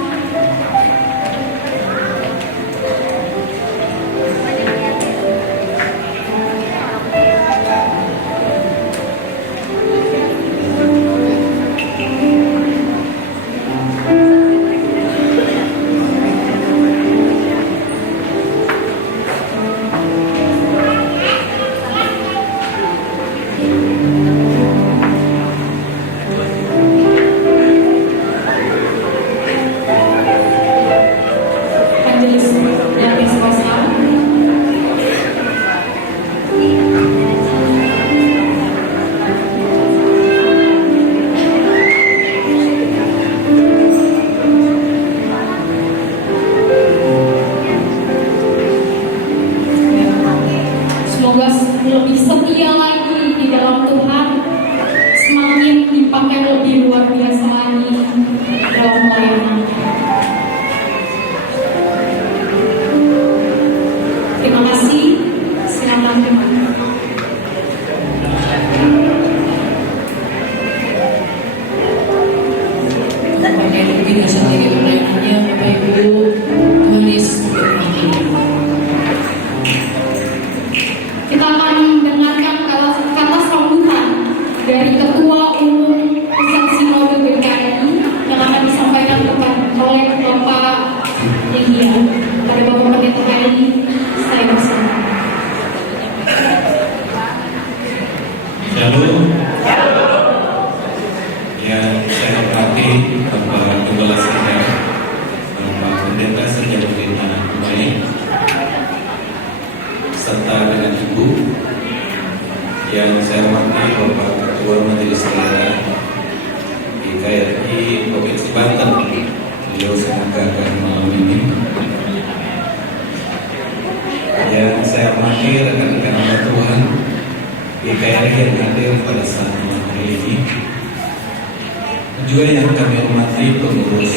Evangelis Gladys Rosa. Semoga lebih setia lagi di dalam Tuhan, semakin dipakai lebih luar biasa lagi dalam pelayanan. Terima kasih. Silakan teman. Bapak Ibu kita strategi pelayanannya, Bapak Ibu, Tuhan Yesus memberkati. Kita akan mendengarkan kata sambutan dari Ketua Umum Pusat Sinode GKI yang akan disampaikan oleh Bapak Lydia. Pada Bapak Pendeta Heri, saya persilakan. Shalom. Yang saya hormati Bapak Gembala Siregar, Bapak Pendeta Sajamudin Baik, serta dengan Ibu. Yang saya hormati Bapak Ketua Majelis Saudara GKI Provinsi Banten, beliau semoga akan malam ini. Yang saya hormati rekan-rekan hamba Tuhan GKI yang hadir pada saat malam hari ini. juga yang kami hormati pengurus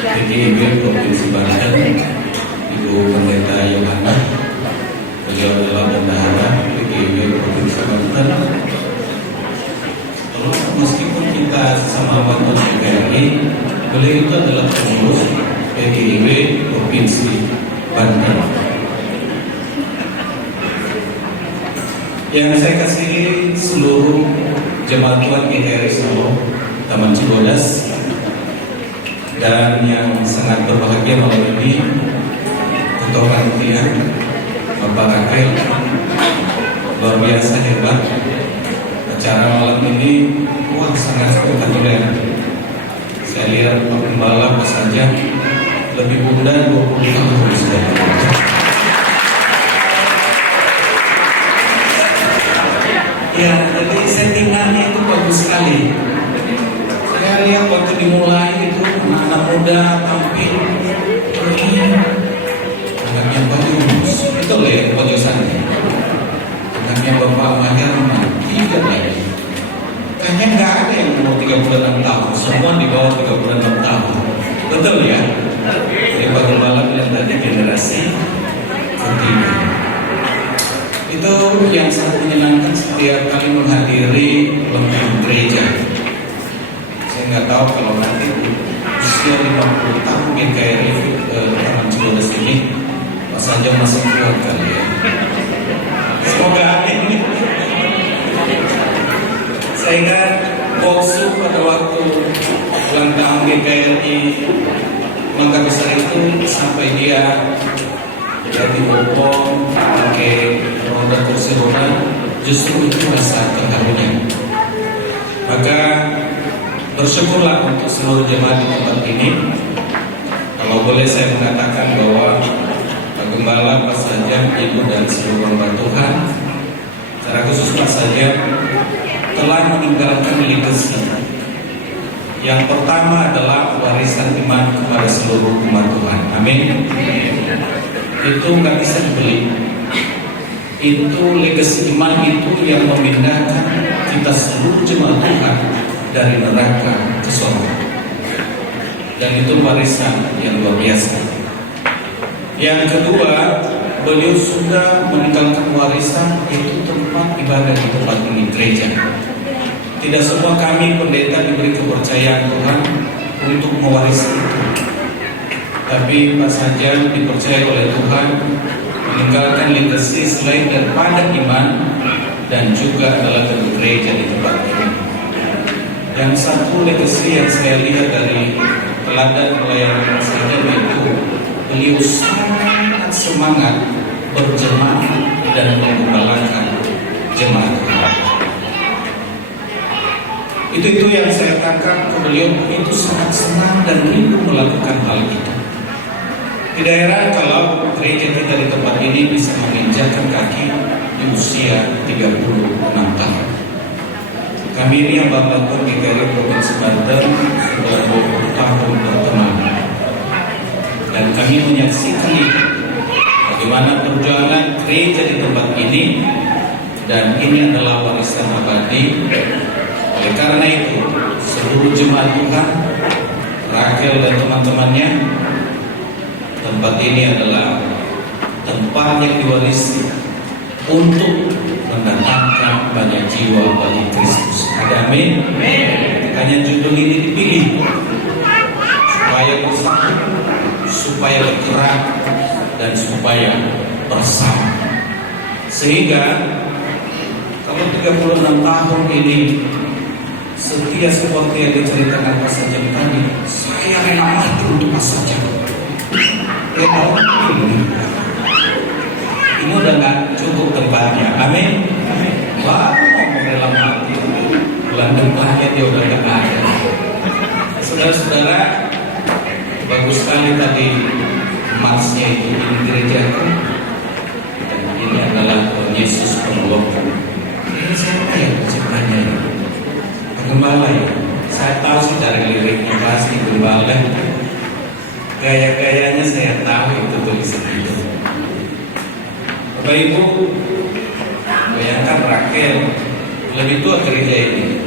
PGIB Provinsi Banten, Ibu Pendeta Yohana, beliau adalah bendahara PGIB Provinsi Banten. Meskipun kita sama anggota PGRI, beliau itu adalah pengurus PGIB Provinsi Banten. Yang saya kasih seluruh jemaat Tuhan GKRI Solo Taman Cibodas, dan yang sangat berbahagia malam ini Ketua Panitia Bapak Rakel, luar biasa hebat. Acara malam ini sangat spektakuler. Saya lihat Pak Gembala saja lebih muda 20 tahun saya. Ya, jadi settingannya itu bagus sekali. Saya lihat waktu dimulai itu anak muda tampil anaknya bagus, itu lihat bagusannya. Anaknya Bapak Maherman tidak lagi. Kayaknya nggak ada yang umur 36 tahun, semua di bawah 36 tahun. Betul ya? Jadi Pak Gembala bilang tadi generasi ketiga. Itu yang sangat menyenangkan setiap kali menghadiri lembah gereja. Saya nggak tahu kalau nanti usia 50 tahun GKRI Taman Cibodas ini Mas Ajeng masih kuat kali ya. Semoga amin. Saya ingat Boksu pada waktu ulang tahun GKRI Mangga Besar itu sampai dia dibopong pakai roda kursi roda, justru itu rasa terharunya. Maka bersyukurlah untuk seluruh jemaat di tempat ini. Kalau boleh saya mengatakan bahwa Pak Gembala, Pak Sajam, Ibu dan seluruh hamba Tuhan, secara khusus Pak Sajam, telah meninggalkan legacy. Yang pertama adalah warisan iman kepada seluruh umat Tuhan. Amin. Itu nggak bisa dibeli. Itu legacy iman itu yang memindahkan kita seluruh jemaat Tuhan dari neraka ke surga. Dan itu warisan yang luar biasa. Yang kedua, beliau sudah meninggalkan warisan itu tempat ibadah di tempat ini, gereja. Tidak semua kami pendeta diberi kepercayaan Tuhan untuk mewarisi itu. Tapi Pak Sajam dipercaya oleh Tuhan meninggalkan legacy selain daripada iman dan juga adalah gedung gereja di tempat ini. Yang satu legacy yang saya lihat dari teladan pelayanan Pak Sajam itu beliau sangat semangat berjemaah dan menggembalakan jemaat. Itu yang saya tangkap ke beliau, itu sangat senang dan rindu melakukan hal itu. Tidak heran kalau gereja kita di tempat ini bisa menginjakkan kaki di usia 36 tahun. Kami ini yang Bapak Tuhan GKRI Provinsi Banten sudah 20 tahun berteman. Dan kami menyaksikan bagaimana perjuangan gereja di tempat ini, dan ini adalah warisan abadi. Oleh karena itu, seluruh jemaat Tuhan, Rakel dan teman-temannya, tempat ini adalah tempat yang diwarisi untuk mendatangkan banyak jiwa bagi Kristus. Ada amin? Makanya judul ini dipilih supaya bersatu, supaya bergerak, dan supaya bersama. Sehingga kalau 36 tahun ini setia seperti yang diceritakan Pak Sajam tadi, saya rela mati untuk Pak Sajam. Ini udah gak cukup tempatnya. Amin. Wah, mau rela mati, bulan depannya dia udah gak ada. Saudara-saudara, bagus sekali tadi marsnya itu di gereja. Dan ini adalah Tuhan Yesus penolong. Ini siapa ya penciptanya ya? Gembala ya. Saya tahu sih dari liriknya pasti gembala. Gaya-gayanya saya tahu itu tulisan itu. Bapak Ibu, bayangkan Rakel lebih tua gereja ini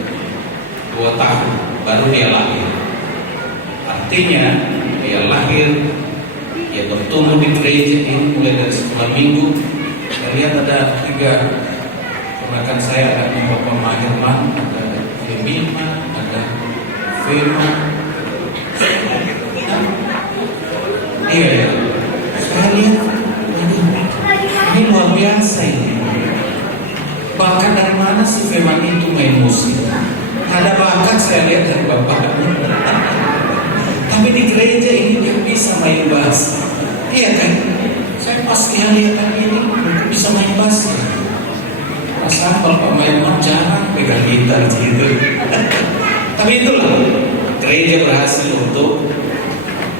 2 tahun. baru dia lahir. Artinya dia lahir, dia bertumbuh di gereja ini mulai dari sekolah minggu. Saya lihat ada 3 ponakan saya, ada Bapak Mahirman, ada Emilma, ada Firma. Iya ya, saya lihat, ini luar biasa ini. Bahkan dari mana si Firman itu main musik? Ada bakat saya lihat dari bapaknya. Tapi di gereja ini dia bisa main bass. Iya kan? Saya pas lihat ini bisa main bass. Masa kalau main jarang pegang gitar gitu. Tapi itulah gereja berhasil untuk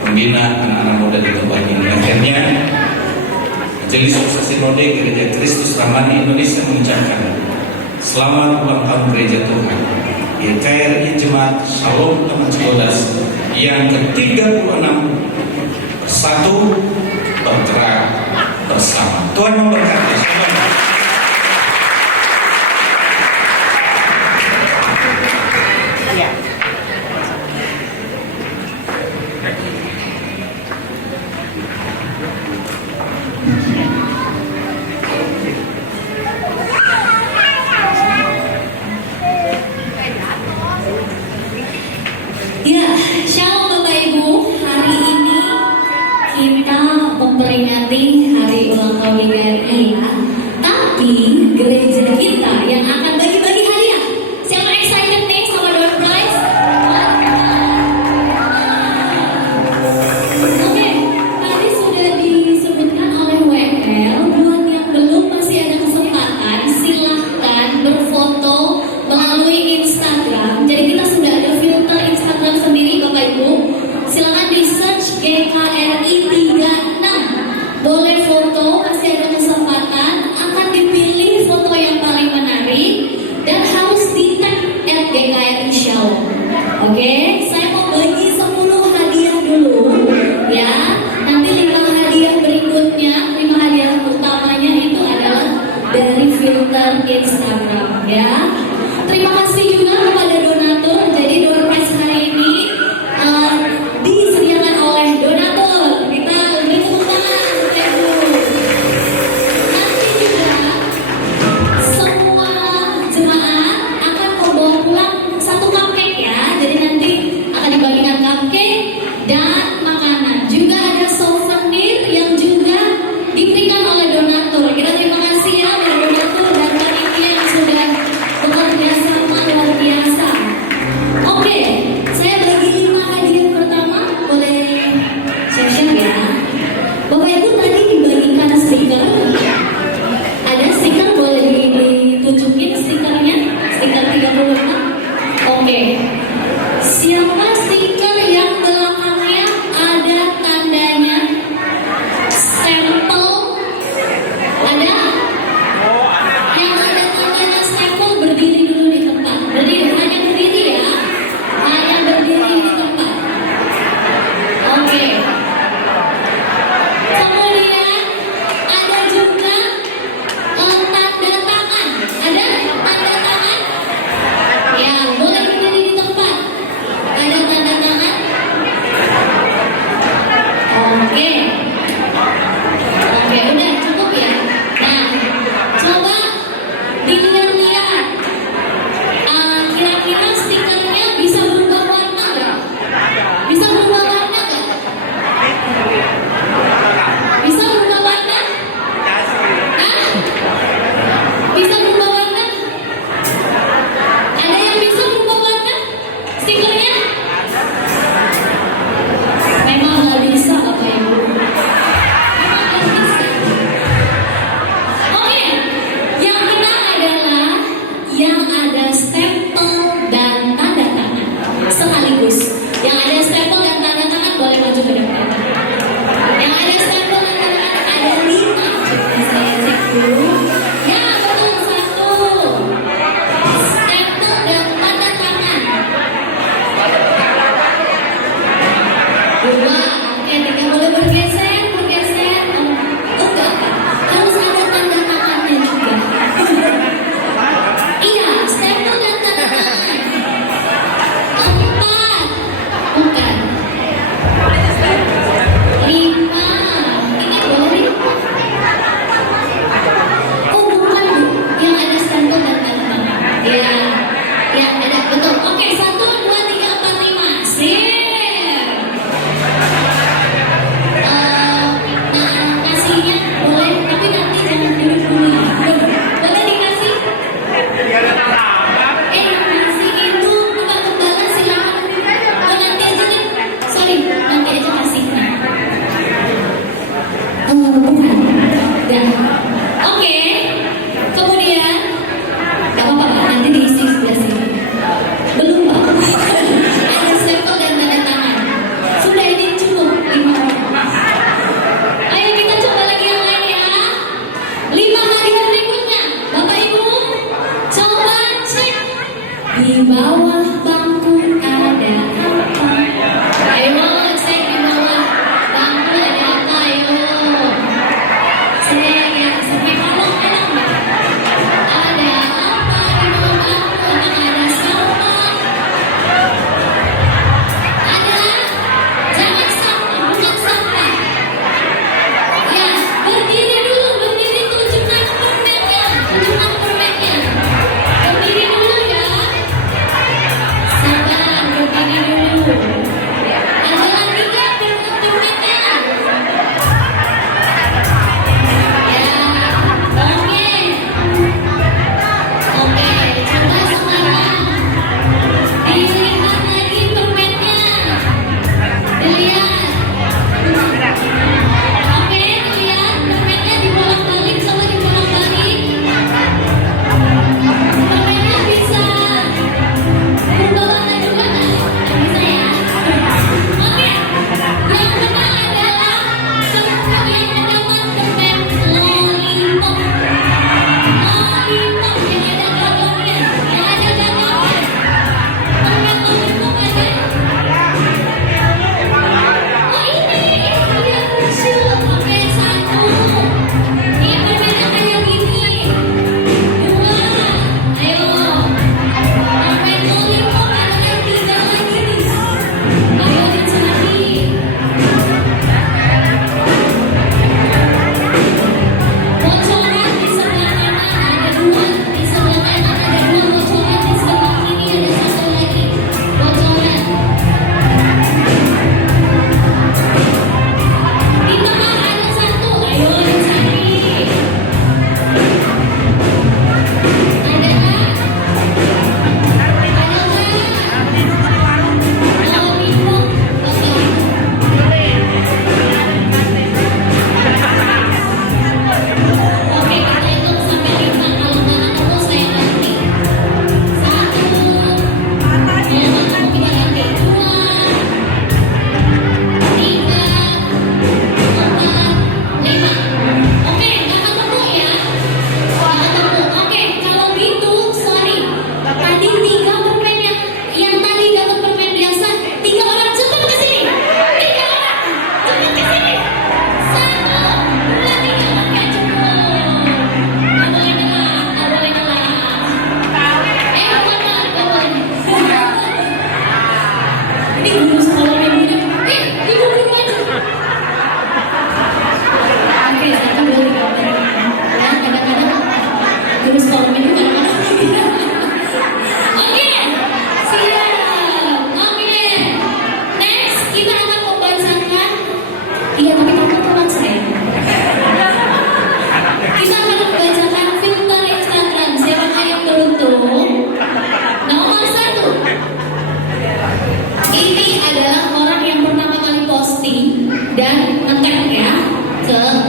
membina anak-anak muda di tempat ini. Akhirnya Majelis Sukses Sinode Gereja Kristus Ramani Indonesia mengucapkan selamat ulang tahun Gereja Tuhan GKRI Jemaat Shalom Taman Cibodas yang ke-36 bersatu bergerak bersama. Tuhan memberkati. Ya, shalom Bapak Ibu. Hari ini kita memperingati hari ulang tahun GKRI ya. Tapi gereja kita yang akan bagi-bagi hadiah. Siapa excited nih sama door prize? Oke, tadi sudah disebutkan oleh WL. Buat yang belum masih ada kesempatan, silahkan berfoto melalui Instagram. Jadi kita sudah ada filter Instagram sendiri Bapak Ibu. Silahkan di search GKRI 36. Boleh foto, masih ada kesempatan.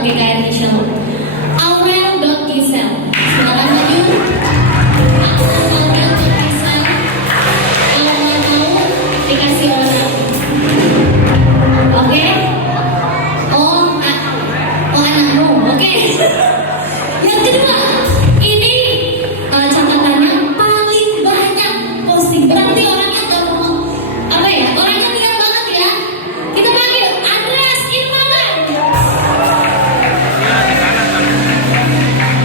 GKN Gisel. Aurel.Gisel. Silakan maju. Aurel.Gisel. Kalau mau dikasih orang. Oke. Oh anakmu. Oke. Yang kedua, ini catatannya paling banyak posting. Berarti orangnya gak mau apa ya? Orangnya niat banget ya. Kita panggil Andreas Irmawan.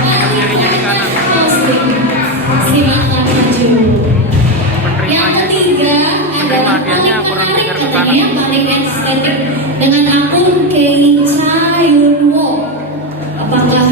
Paling banyak posting. Silakan maju. Yang ketiga adalah paling menarik katanya, paling estetik dengan akun Kei Chayunwo. Apakah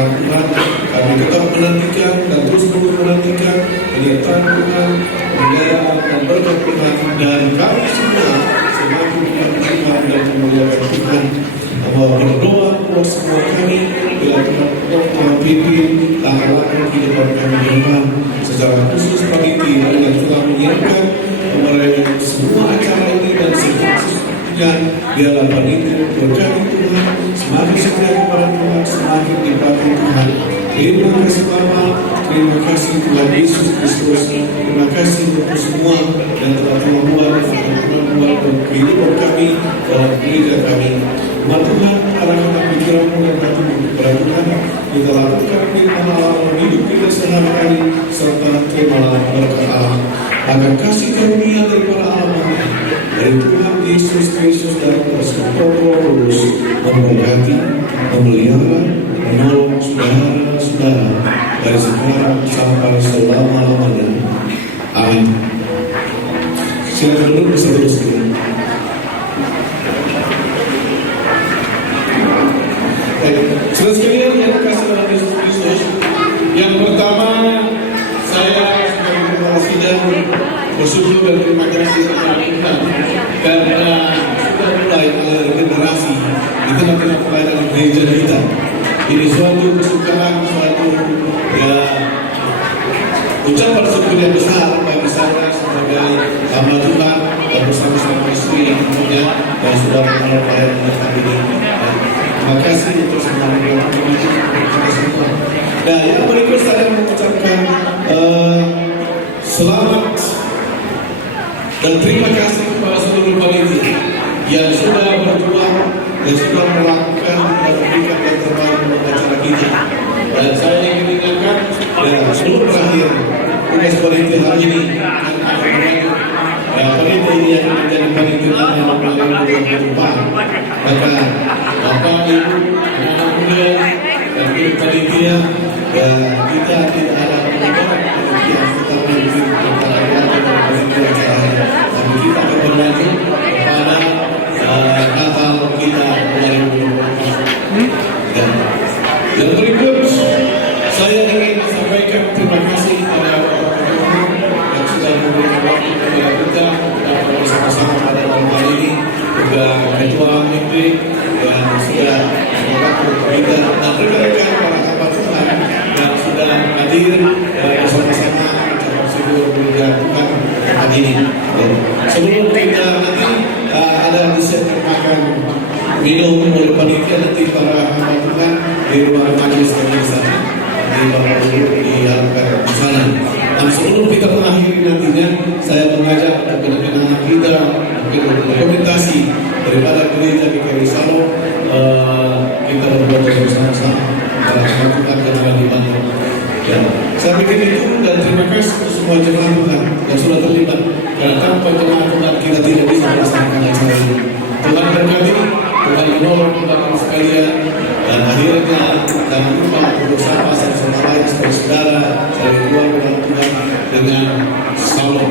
firman Tuhan. Kami tetap menantikan dan terus menantikan penyertaan Tuhan, pemeliharaan dan berkat Tuhan, dan kami semua semakin menerima dan memuliakan Tuhan. Berdoa buat semua kami, bila Tuhan pimpin langkah-langkah kehidupan kami ke depan. Secara khusus panitia yang telah menyiapkan mereka semua acara ini dan dan biarlah panitia berkati Tuhan, semakin setia kepada Tuhan, semakin diberkati Tuhan. Terima kasih Bapa, terima kasih Tuhan Yesus Kristus, terima kasih untuk semua yang telah Tuhan buat dalam kehidupan kami, dalam gereja kami. Umat Tuhan, arahkan pikiranmu dan hatimu kepada Tuhan. Kita lakukan firman Allah hidup kita sehari-hari, serta terimalah berkat Allah. Agar kasih karunia daripada Allah, dari Tuhan Yesus Kristus dan Persekutuan Roh Kudus memberkati, memelihara, menolong saudara-saudara dari sekarang sampai selama-lamanya. Amin. Silakan duduk bersama-sama. Saudara sekalian yang dikasihi dalam Yesus Kristus, yang pertama saya sebagai kepala sidang bersyukur dan terima kasih kepada Tuhan karena sudah mulai ada regenerasi di tengah-tengah pelayanan gereja kita. Ini suatu kesukaan, suatu ucapan syukur yang besar bagi saya sebagai hamba Tuhan dan bersama-sama istri yang punya dan sudah mengenal pelayanan kami ini. Terima kasih untuk semua semua. Nah, yang berikut saya mengucapkan selamat dan terima kasih kepada seluruh panitia yang sudah berjuang dan sudah melakukan dan memberikan yang terbaik untuk acara kita. Dan saya ingin ingatkan sebelum berakhir tugas panitia hari ini akan berlanjut. Panitia ini yang menjadi panitia yang melalui maka Bapak, Ibu, anak muda dan tim panitia, dan kita tidak ada perubahan panitia kita memimpin pertandingan dan panitia acara, tapi kita akan berlanjut kepada Natal kita 2020. Dan berikut saya ingin sampaikan terima kasih kepada Bapak yang sudah memberikan waktu kepada kita dapat bersama-sama pada malam hari ini, juga Ketua MIP yang sudah melakukan kita dan rekan-rekan para hamba Tuhan yang sudah hadir bersama-sama ucapan syukur gereja Tuhan hari ini. Sebelum kita nanti ada disiapkan makan minum oleh panitia nanti para hamba Tuhan di ruang majelis kami di sana, di Bapak Ibu diharapkan di sana. Dan sebelum kita mengakhiri nantinya, saya mengajak rekan-rekan kita mungkin dokumentasi daripada gereja GKI Shalom, kita berbuat bersama-sama dalam melakukan kenangan di Bandung. Ya, saya pikir itu dan terima kasih untuk semua jemaat Tuhan yang sudah terlibat. Karena tanpa jemaat Tuhan kita tidak bisa melaksanakan acara ini. Tuhan berkati, Tuhan menolong kita sekalian, dan akhirnya jangan lupa bersama sama lain sebagai saudara, saling keluarga Tuhan dengan Shalom.